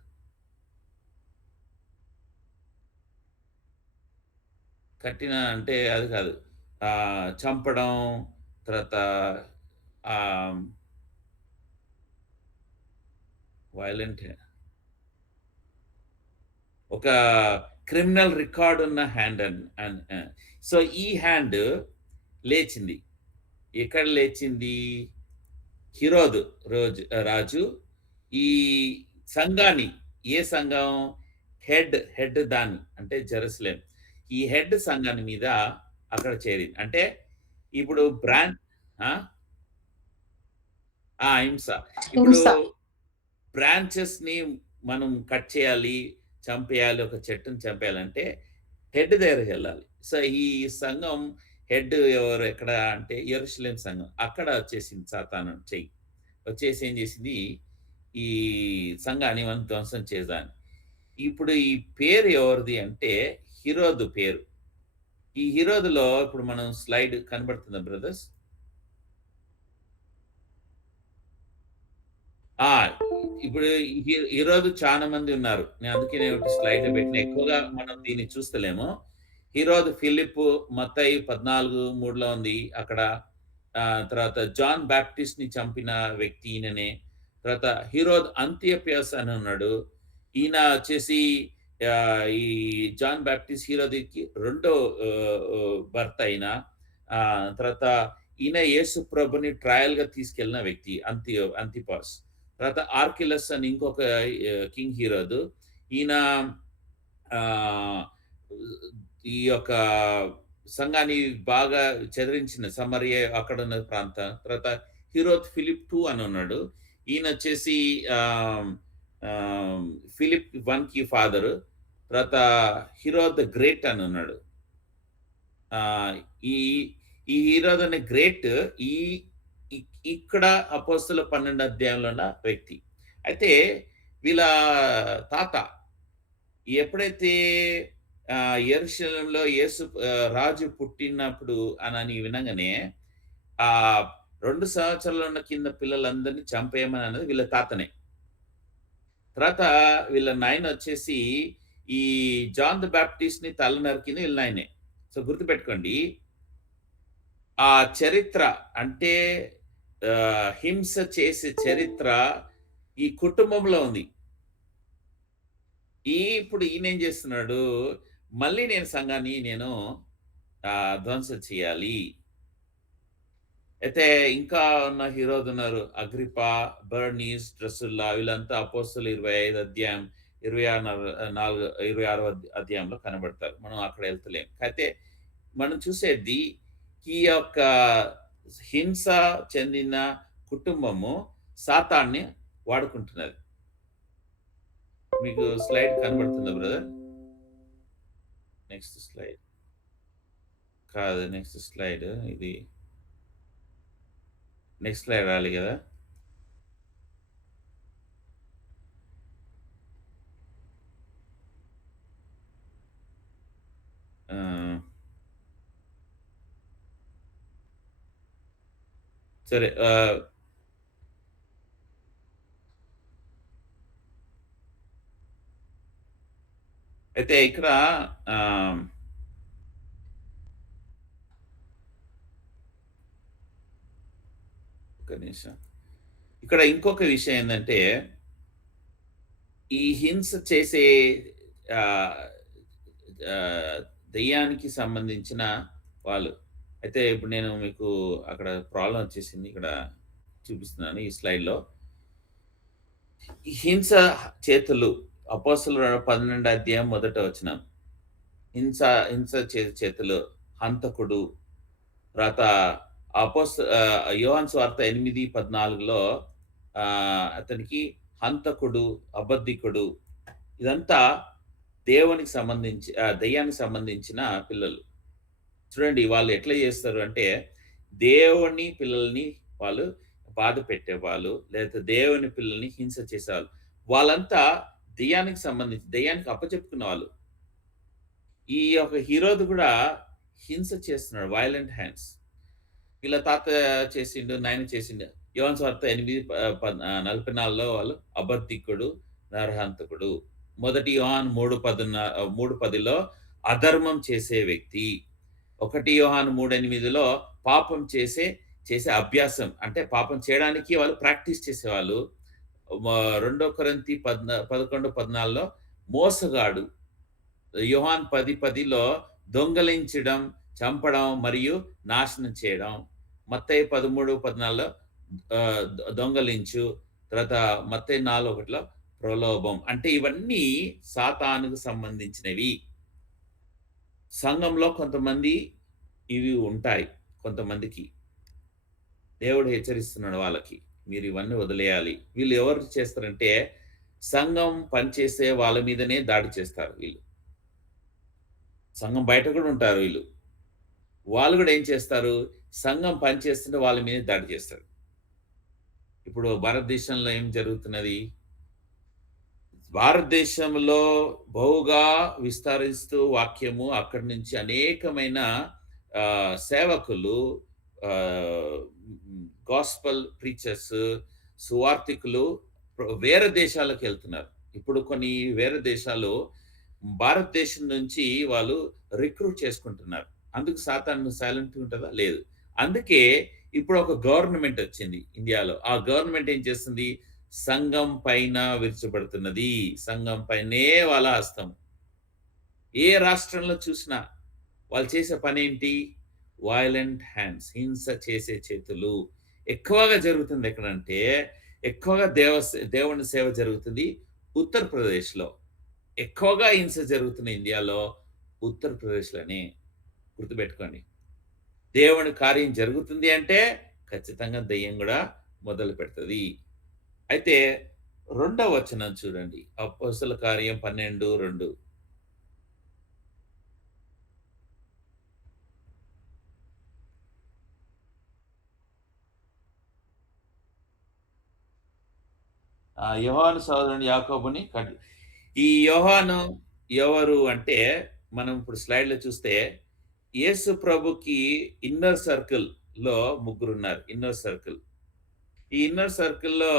కఠిన అంటే అది కాదు. చంపడం తర్వాత వయలెంట్ ఒక క్రిమినల్ రికార్డ్ ఉన్న హ్యాండ్ సో ఈ హ్యాండ్ లేచింది. ఎక్కడ లేచింది? హెరోదు రాజు ఈ సంఘాన్ని, ఏ సంఘం? హెడ్ దాన్ని అంటే జెరూసలేం. ఈ హెడ్ సంఘాన్ని మీద అక్కడ చేరింది. అంటే ఇప్పుడు హింస. ఇప్పుడు బ్రాంచెస్ ని మనం కట్ చేయాలి, చంపేయాలి, ఒక చెట్టుని చంపేయాలంటే హెడ్ దగ్గరికి వెళ్ళాలి. సో ఈ సంఘం హెడ్ ఎవరు ఎక్కడ అంటే యెరూషలేం సంఘం. అక్కడ వచ్చేసింది సాతాను చెయ్యి. వచ్చేసి ఏం చేసింది? ఈ సంఘాన్ని మనం ధ్వంసం చేద్దాన్ని. ఇప్పుడు ఈ పేరు ఎవరిది అంటే హెరోదు పేరు. ఈ హెరోదులో ఇప్పుడు మనం స్లైడ్ కనబడుతుందా బ్రదర్స్? ఇప్పుడు హెరోదు చాలా మంది ఉన్నారు. నేను అందుకే స్లైడ్ పెట్టిన. ఎక్కువగా మనం దీన్ని చూస్తలేము. హెరోదు ఫిలిప్ మత్తయి 14:3లో ఉంది అక్కడ. తర్వాత జాన్ బాప్టిస్ట్ ని చంపిన వ్యక్తి ఈయననే. తర్వాత హెరోద్ అంతియోకస్ అని ఉన్నాడు. ఈయన వచ్చేసి ఈ జాన్ బాప్టిస్ట్ హెరోదుకి రెండో భర్త అయిన. తర్వాత ఈయన యేసు ప్రభుని ట్రయల్ గా తీసుకెళ్లిన వ్యక్తి అంతిపాస్. తర్వాత ఆర్కిలస్ అని ఇంకొక కింగ్ హెరోదు. ఈయన ఈ యొక్క సంఘాన్ని బాగా చెదిరించిన సమరియా అక్కడ ఉన్న ప్రాంతం. తర్వాత హెరోద్ ఫిలిప్ 2 అని ఉన్నాడు. ఈయన వచ్చేసి ఫిలిప్ 1 కి ఫాదర్. తర్వాత హెరోద్ ద గ్రేట్ అని ఉన్నాడు. ఈ హెరోద్ అనే గ్రేట్ ఇక్కడ అపోస్తల 12 అధ్యాయంలో ఉన్న వ్యక్తి. అయితే వీళ్ళ తాత ఎప్పుడైతే యెరూషలేంలో యేసు రాజు పుట్టినప్పుడు అని వినగానే 2 సంవత్సరాల ఉన్న కింద పిల్లలందరినీ చంపేయమని అన్నది వీళ్ళ తాతనే. తర్వాత వీళ్ళ నాయన వచ్చేసి ఈ జాన్ ద బాప్టిస్ట్ ని తల నరికింది వీళ్ళ నాయనే. సో గుర్తుపెట్టుకోండి, ఆ చరిత్ర అంటే హింస చేసే చరిత్ర ఈ కుటుంబంలో ఉంది. ఇప్పుడు ఈయన ఏం చేస్తున్నాడు? మళ్ళీ నేను సంఘాన్ని ధ్వంసం చేయాలి. అయితే ఇంకా ఉన్న హీరోలు ఉన్నారు. అగ్రిపా, బర్నీస్, డ్రసుల్లా, వీళ్ళంతా అపోస్తలు 25 అధ్యాయం 26వ అధ్యాయంలో కనబడతారు. మనం అక్కడ వెళ్తలేం. అయితే మనం చూసేది ఈ యొక్క హింస చెందిన కుటుంబము సాతాన్ని వాడుకుంటున్నది. మీకు స్లైడ్ కనబడుతుందా బ్రదర్? నెక్స్ట్ స్లైడ్ కాదు, నెక్స్ట్ స్లైడ్ ఇది. నెక్స్ట్ స్లైడ్ రాలి కదా. సరే, అయితే ఇక్కడ ఒక నిమిషం. ఇక్కడ ఇంకొక విషయం ఏందంటే, ఈ హింస చేసే ఆహ్, ఆహ్, దెయ్యానికి సంబంధించిన వాళ్ళు. అయితే ఇప్పుడు నేను మీకు అక్కడ ప్రాబ్లమ్ వచ్చేసింది. ఇక్కడ చూపిస్తున్నాను ఈ స్లైడ్‌లో. ఈ హింస చేతులు అపోస్తలుల 12 అధ్యాయం మొదట వచనం. హింస హింస చేతులు, హంతకుడు. తర్వాత యోహాను సువార్త 8:14లో అతనికి హంతకుడు, అబద్ధికుడు ఇదంతా దేవునికి సంబంధించి దెయ్యానికి సంబంధించిన పిల్లలు. చూడండి వాళ్ళు ఎట్లా చేస్తారు అంటే, దేవుని పిల్లల్ని వాళ్ళు బాధ పెట్టేవాళ్ళు, లేకపోతే దేవుని పిల్లల్ని హింస చేసేవాళ్ళు. వాళ్ళంతా దెయ్యానికి అప్పచెప్పుకున్న వాళ్ళు. ఈ యొక్క హీరోది కూడా హింస చేస్తున్నాడు. Violent hands. వీళ్ళ తాత చేసిండు, నాయన చేసిండు. యోహాను సువార్త 8:44లో వాళ్ళు అబద్ధికుడు, నరహంతకుడు. మొదటి యోహాను 3:10లో అధర్మం చేసే వ్యక్తి. 1 యోహాను 3:8లో పాపం చేసే అభ్యాసం. అంటే పాపం చేయడానికి వాళ్ళు ప్రాక్టీస్ చేసేవాళ్ళు. 2 కొరింథీ 11:14లో మోసగాడు. యోహాను 10:10లో దొంగలించడం, చంపడం మరియు నాశనం చేయడం. మత్తయి 13:14లో దొంగలించు. తర్వాత మత్తయి 4:1లో ప్రలోభం. అంటే ఇవన్నీ సాతానుకు సంబంధించినవి. సంఘంలో కొంతమంది ఇవి ఉంటాయి కొంతమందికి. దేవుడు హెచ్చరిస్తున్నాడు వాళ్ళకి. మీరు ఇవన్నీ వదిలేయాలి. వీళ్ళు ఎవరు చేస్తారంటే, సంఘం పనిచేసే వాళ్ళ మీదనే దాడి చేస్తారు వీళ్ళు. సంఘం బయట కూడా ఉంటారు వీళ్ళు. వాళ్ళు కూడా ఏం చేస్తారు, సంఘం పనిచేస్తుంటే వాళ్ళ మీదే దాడి చేస్తారు. ఇప్పుడు భారతదేశంలో ఏం జరుగుతున్నది? భారతదేశంలో బహుగా విస్తరిస్తూ వాక్యము అక్కడి నుంచి అనేకమైన సేవకులు, గాస్పల్ ప్రీచర్స్, సువార్థికులు వేరే దేశాలకు వెళ్తున్నారు. ఇప్పుడు కొన్ని వేరే దేశాలు భారతదేశం నుంచి వాళ్ళు రిక్రూట్ చేసుకుంటున్నారు. అందుకు సాతాను సైలెంట్ ఉంటుందా? లేదు. అందుకే ఇప్పుడు ఒక గవర్నమెంట్ వచ్చింది ఇండియాలో. ఆ గవర్నమెంట్ ఏం చేస్తుంది? సంఘం పైన విరుచబడుతున్నది. సంఘం పైనే వాళ్ళ హస్తం. ఏ రాష్ట్రంలో చూసినా వాళ్ళు చేసే పని ఏంటి? వయలెంట్ హ్యాండ్స్, హింస చేసే చేతులు. ఎక్కువగా జరుగుతుంది ఎక్కడంటే, ఎక్కువగా దేవుని సేవ జరుగుతుంది ఉత్తరప్రదేశ్‌లో. ఎక్కువగా హింస జరుగుతున్న ఇండియాలో ఉత్తరప్రదేశ్‌లోనే. గుర్తుపెట్టుకోండి. దేవుని కార్యం జరుగుతుంది అంటే ఖచ్చితంగా దెయ్యం కూడా మొదలు పెడుతుంది. అయితే 2వ వచనం చూడండి. అపోస్తలుల కార్యం 12:2. యోహాను సోదరుని యాకోబుని ఈ యోహాను ఎవరు అంటే, మనం ఇప్పుడు స్లైడ్‌లో చూస్తే యేసు ప్రభుకి ఇన్నర్ సర్కిల్‌లో ముగ్గురున్నారు. Inner circle. ఈ ఇన్నర్ సర్కిల్‌లో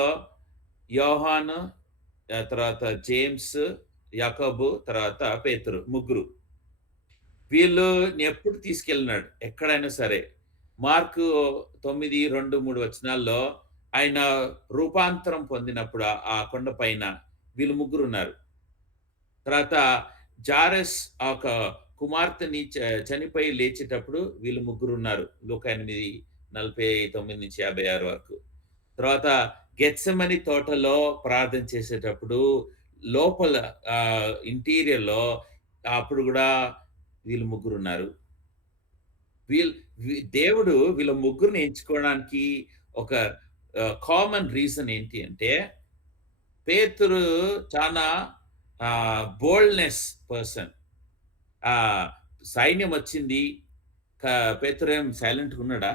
యోహాను, తర్వాత జేమ్స్, యాకోబు, తర్వాత పేతురు ముగ్గురు. వీళ్ళని ఎప్పుడు తీసుకెళ్ళినాడు ఎక్కడైనా సరే. మార్కు 9, 2, 3 వచనాల్లో ఆయన రూపాంతరం పొందినప్పుడు ఆ కొండ పైన వీళ్ళు ముగ్గురున్నారు. తర్వాత జారస్ ఒక కుమార్తెని చనిపోయి లేచేటప్పుడు వీళ్ళు ముగ్గురున్నారు. లూకా 8:49-56 వరకు. తర్వాత గెత్సెమని తోటలో ప్రార్థన చేసేటప్పుడు లోపల ఇంటీరియర్‌లో అప్పుడు కూడా వీళ్ళు ముగ్గురున్నారు. దేవుడు వీళ్ళ ముగ్గురిని ఎంచుకోవడానికి ఒక కామన్ రీజన్ ఏంటి అంటే, పేతురు చాలా బోల్డ్‌నెస్ పర్సన్. సైన్యం వచ్చింది. పేతురు ఏం సైలెంట్‌గా ఉన్నాడా?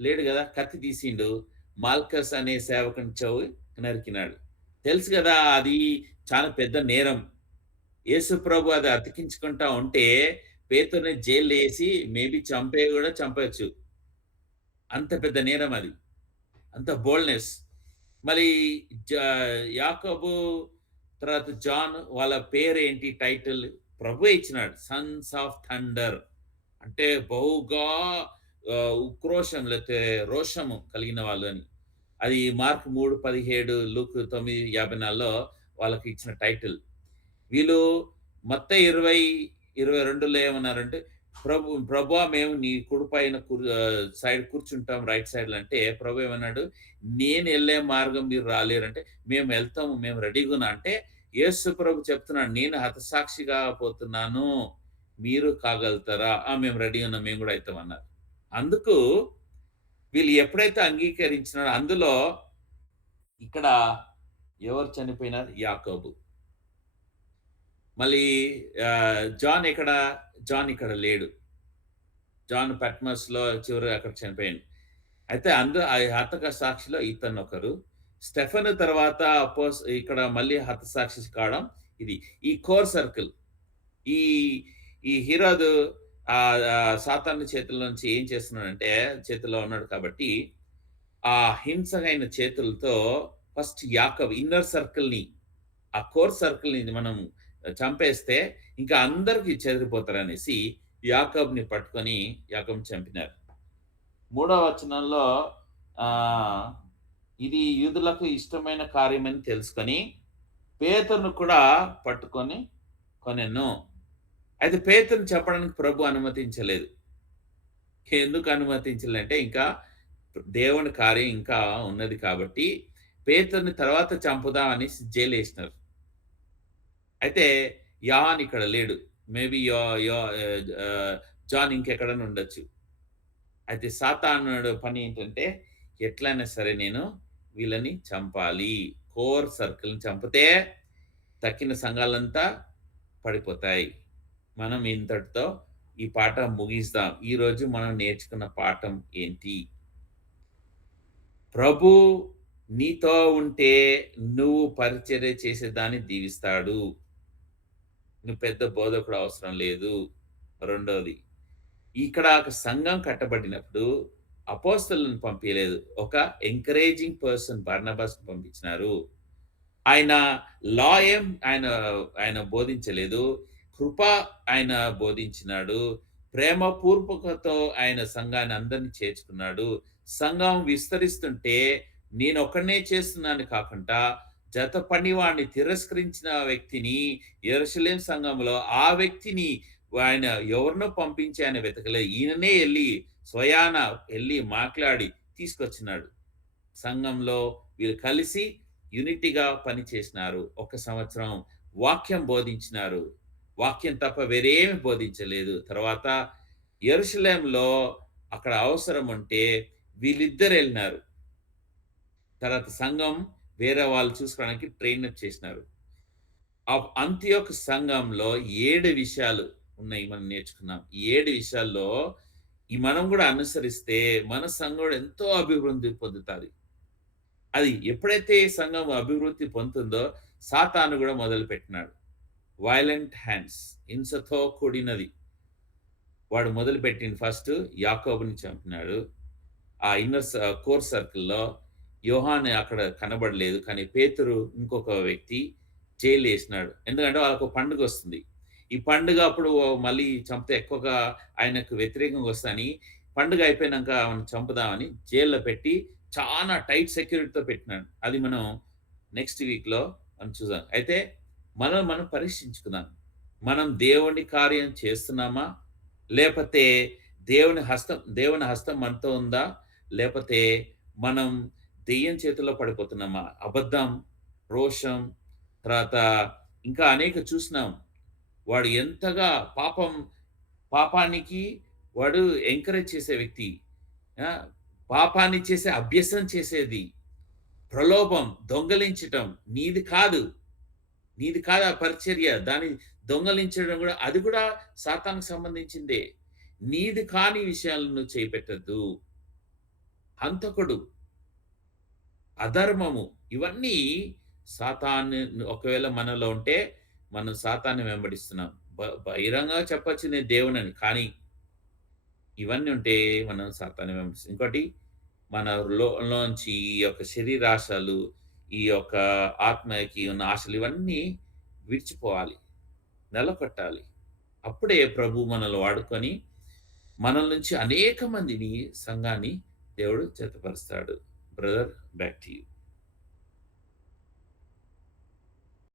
లేడు కదా! కత్తి తీసిండు. మాల్కస్ అనే సేవకుని చెవి నరికినాడు. తెలుసు కదా అది చాలా పెద్ద నేరం. యేసు ప్రభు అది అతికించుకుంటా ఉంటే పేతురుని జైల్లో ఏసి మేబీ కూడా చంపొచ్చు. అంత పెద్ద నేరం అది. అంత బోల్డ్‌నెస్. మళ్ళీ యాకోబు తర్వాత జాన్ వాళ్ళ పేరేంటి టైటిల్? ప్రభువే ఇచ్చినాడు. Sons of thunder. అంటే బహుగా ఉక్రోషం లేకపోతే రోషము కలిగిన వాళ్ళు అని. అది మార్క్ 3:17, లూక్ 9:54లో వాళ్ళకి ఇచ్చిన టైటిల్. వీళ్ళు మత్తయి 20:22లో ఏమన్నారంటే, ప్రభువా మేము నీ కుడి పైన సైడ్ కూర్చుంటాం రైట్ సైడ్‌లో అంటే, ప్రభు ఏమన్నాడు, నేనెళ్ళే మార్గం మీరు రాలేరంటే, మేము ఎళ్తాము, మేము రెడీగున్నాం అంటే, యేసు ప్రభు చెప్తున్నాడు, నేను హతసాక్షిగా పోతున్నాను. మీరు కాగలుగుతారా? ఆ! మేము రెడీ ఉన్నాం. మేము గూడా అయితామన్నారు. అందుకు వీళ్ళు ఎప్పుడైతే అంగీకరించినారో అందులో ఇక్కడ ఎవరు చనిపోయినారు? యాకోబు. మళ్ళీ జాన్ ఎక్కడ? జాన్ ఇక్కడ లేడు. జాన్ పట్మస్‌లో చివరగా అక్కడ చనిపోయాడు. అయితే ఆ హతక సాక్షిలో ఇతనొకరు. స్టెఫెను తర్వాత ఇక్కడ మళ్ళీ హతసాక్షి కావడం ఇది. ఈ కోర్ సర్కిల్. ఈ ఈ హీరోదు సాతాను చేతుల నుంచి ఏం చేస్తున్నాడంటే, చేతుల్లో ఉన్నాడు కాబట్టి, ఆ హింసకైన చేతులతో ఫస్ట్ యాకోబు ఇన్నర్ సర్కిల్‌ని, ఆ కోర్ సర్కిల్‌ని మనం చంపేస్తే ఇంకా అందరికి చెదిరిపోతారనేసి యాకోబుని పట్టుకొని యాకోబుని చంపినారు. 3వ వచనంలో ఇది యూదులకు ఇష్టమైన కార్యమని తెలుసుకొని పేతురును కూడా పట్టుకొని కొనెను. అయితే పేతురుని చెప్పడానికి ప్రభు అనుమతించలేదు. ఎందుకు అనుమతించలేదంటే ఇంకా దేవుని కార్యం ఇంకా ఉన్నది కాబట్టి పేతురుని తర్వాత చంపుదాం అనేసి జైలేసినారు. అయితే యోహాన్ ఇక్కడ లేడు. మేబీ జాన్ ఇంకెక్కడైనా ఉండొచ్చు. అయితే సాతానుడు పని ఏంటంటే, ఎట్లైనా సరే నేను వీళ్ళని చంపాలి. కోర్ సర్కిల్‌ని చంపితే తక్కిన సంఘాలంతా పడిపోతాయి. మనం ఇంతటితో ఈ పాఠం ముగిస్తాం. ఈరోజు మనం నేర్చుకున్న పాఠం ఏంటి? ప్రభు నీతో ఉంటే నువ్వు పరిచర్య చేసేదాన్ని దీవిస్తాడు. నువ్వు పెద్ద బోధకుడు అవసరం లేదు. రెండోది, ఇక్కడ ఒక సంఘం కట్టబడినప్పుడు అపోస్తలులను పంపియలేదు. ఒక ఎంకరేజింగ్ పర్సన్ బర్నబాస్‌ని పంపించినారు. ఆయన లా ఆయన బోధించలేదు. కృప ఆయన బోధించినాడు. ప్రేమ పూర్వకతో ఆయన సంఘాన్ని అందరిని చేర్చుకున్నాడు. సంఘం విస్తరిస్తుంటే నేనొక్కడినే చేస్తున్నాను కాకుండా, జత పనివాడిని తిరస్కరించిన వ్యక్తిని యెరూషలేము సంఘంలో ఆ వ్యక్తిని ఆయన ఎవరినో పంపించి ఆయన వెతకలేదు. ఈయననే స్వయాన మాట్లాడి తీసుకొచ్చినాడు. సంఘంలో వీళ్ళు కలిసి యూనిటీగా పనిచేసినారు. 1 సంవత్సరం వాక్యం బోధించినారు. వాక్యం తప్ప వేరేమి బోధించలేదు. తర్వాత యెరూషలేములో అక్కడ అవసరం ఉంటే వీళ్ళిద్దరు వెళ్ళినారు. తర్వాత సంఘం వేరే వాళ్ళు చూసుకోవడానికి ట్రైన్ అప్ చేసినారు. అంతియోకు సంఘంలో 7 విషయాలు ఉన్నాయి మనం నేర్చుకున్నాం. ఈ 7 విషయాల్లో మనం కూడా అనుసరిస్తే మన సంఘం కూడా ఎంతో అభివృద్ధి పొందుతుంది. అది ఎప్పుడైతే సంఘం అభివృద్ధి పొందుతుందో సాతాను కూడా మొదలుపెట్టినాడు. వైలెంట్ హ్యాండ్స్, హింసతో కూడినది. వాడు మొదలుపెట్టింది ఫస్ట్ యాకోబుని చంపినాడు. ఆ కోర్ సర్కిల్‌లో యోహాను అక్కడ కనబడలేదు. కానీ పేతురు ఇంకొక వ్యక్తి జైలు వేసినాడు. ఎందుకంటే వాళ్ళకు పండుగ వస్తుంది. ఈ పండుగ అప్పుడు మళ్ళీ చంపితే ఎక్కువగా ఆయనకు వ్యతిరేకంగా వస్తదని పండుగ అయిపోయినాక ఆమెను చంపుదామని జైల్లో పెట్టి చాలా టైట్ సెక్యూరిటీతో పెట్టినాడు. అది మనం నెక్స్ట్ వీక్‌లో మనం చూద్దాం. అయితే మనం పరీక్షించుకుందాం. మనం దేవుని కార్యం చేస్తున్నామా? లేకపోతే దేవుని హస్తం మనతో ఉందా? లేకపోతే మనం దెయ్యం చేతుల్లో పడిపోతున్నామా? అబద్ధం, రోషం, తర్వాత ఇంకా అనేక చూసినాం. వాడు ఎంతగా పాపానికి వాడు ఎంకరేజ్ చేసే వ్యక్తి. పాపాన్ని చేసే అభ్యసనం చేసేది. ప్రలోభం, దొంగలించటం, నీది కాదు ఆ పరిచర్య. దాన్ని దొంగలించడం కూడా అది కూడా సాతానుకు సంబంధించిందే. నీది కాని విషయాలను నువ్వు చేపెట్టద్దు. హంతకుడు, అధర్మము, ఇవన్నీ సాతాను ఒకవేళ మనలో ఉంటే మనం సాతాన్ని వెంబడిస్తున్నాం. బహిరంగంగా చెప్పొచ్చు నేను దేవునని, కానీ ఇవన్నీ ఉంటే మనం సాతాన్ని వెంబడిస్తాం. ఇంకోటి మన లోంచి ఈ యొక్క శరీరాశలు, ఈ యొక్క ఆత్మకి ఉన్న ఆశలు ఇవన్నీ విడిచిపోవాలి, నెలకొట్టాలి. అప్పుడే ప్రభు మనల్ని వాడుకొని మనల నుంచి అనేక మందిని సంఘాన్ని దేవుడు జతపరుస్తాడు. Brother back to you.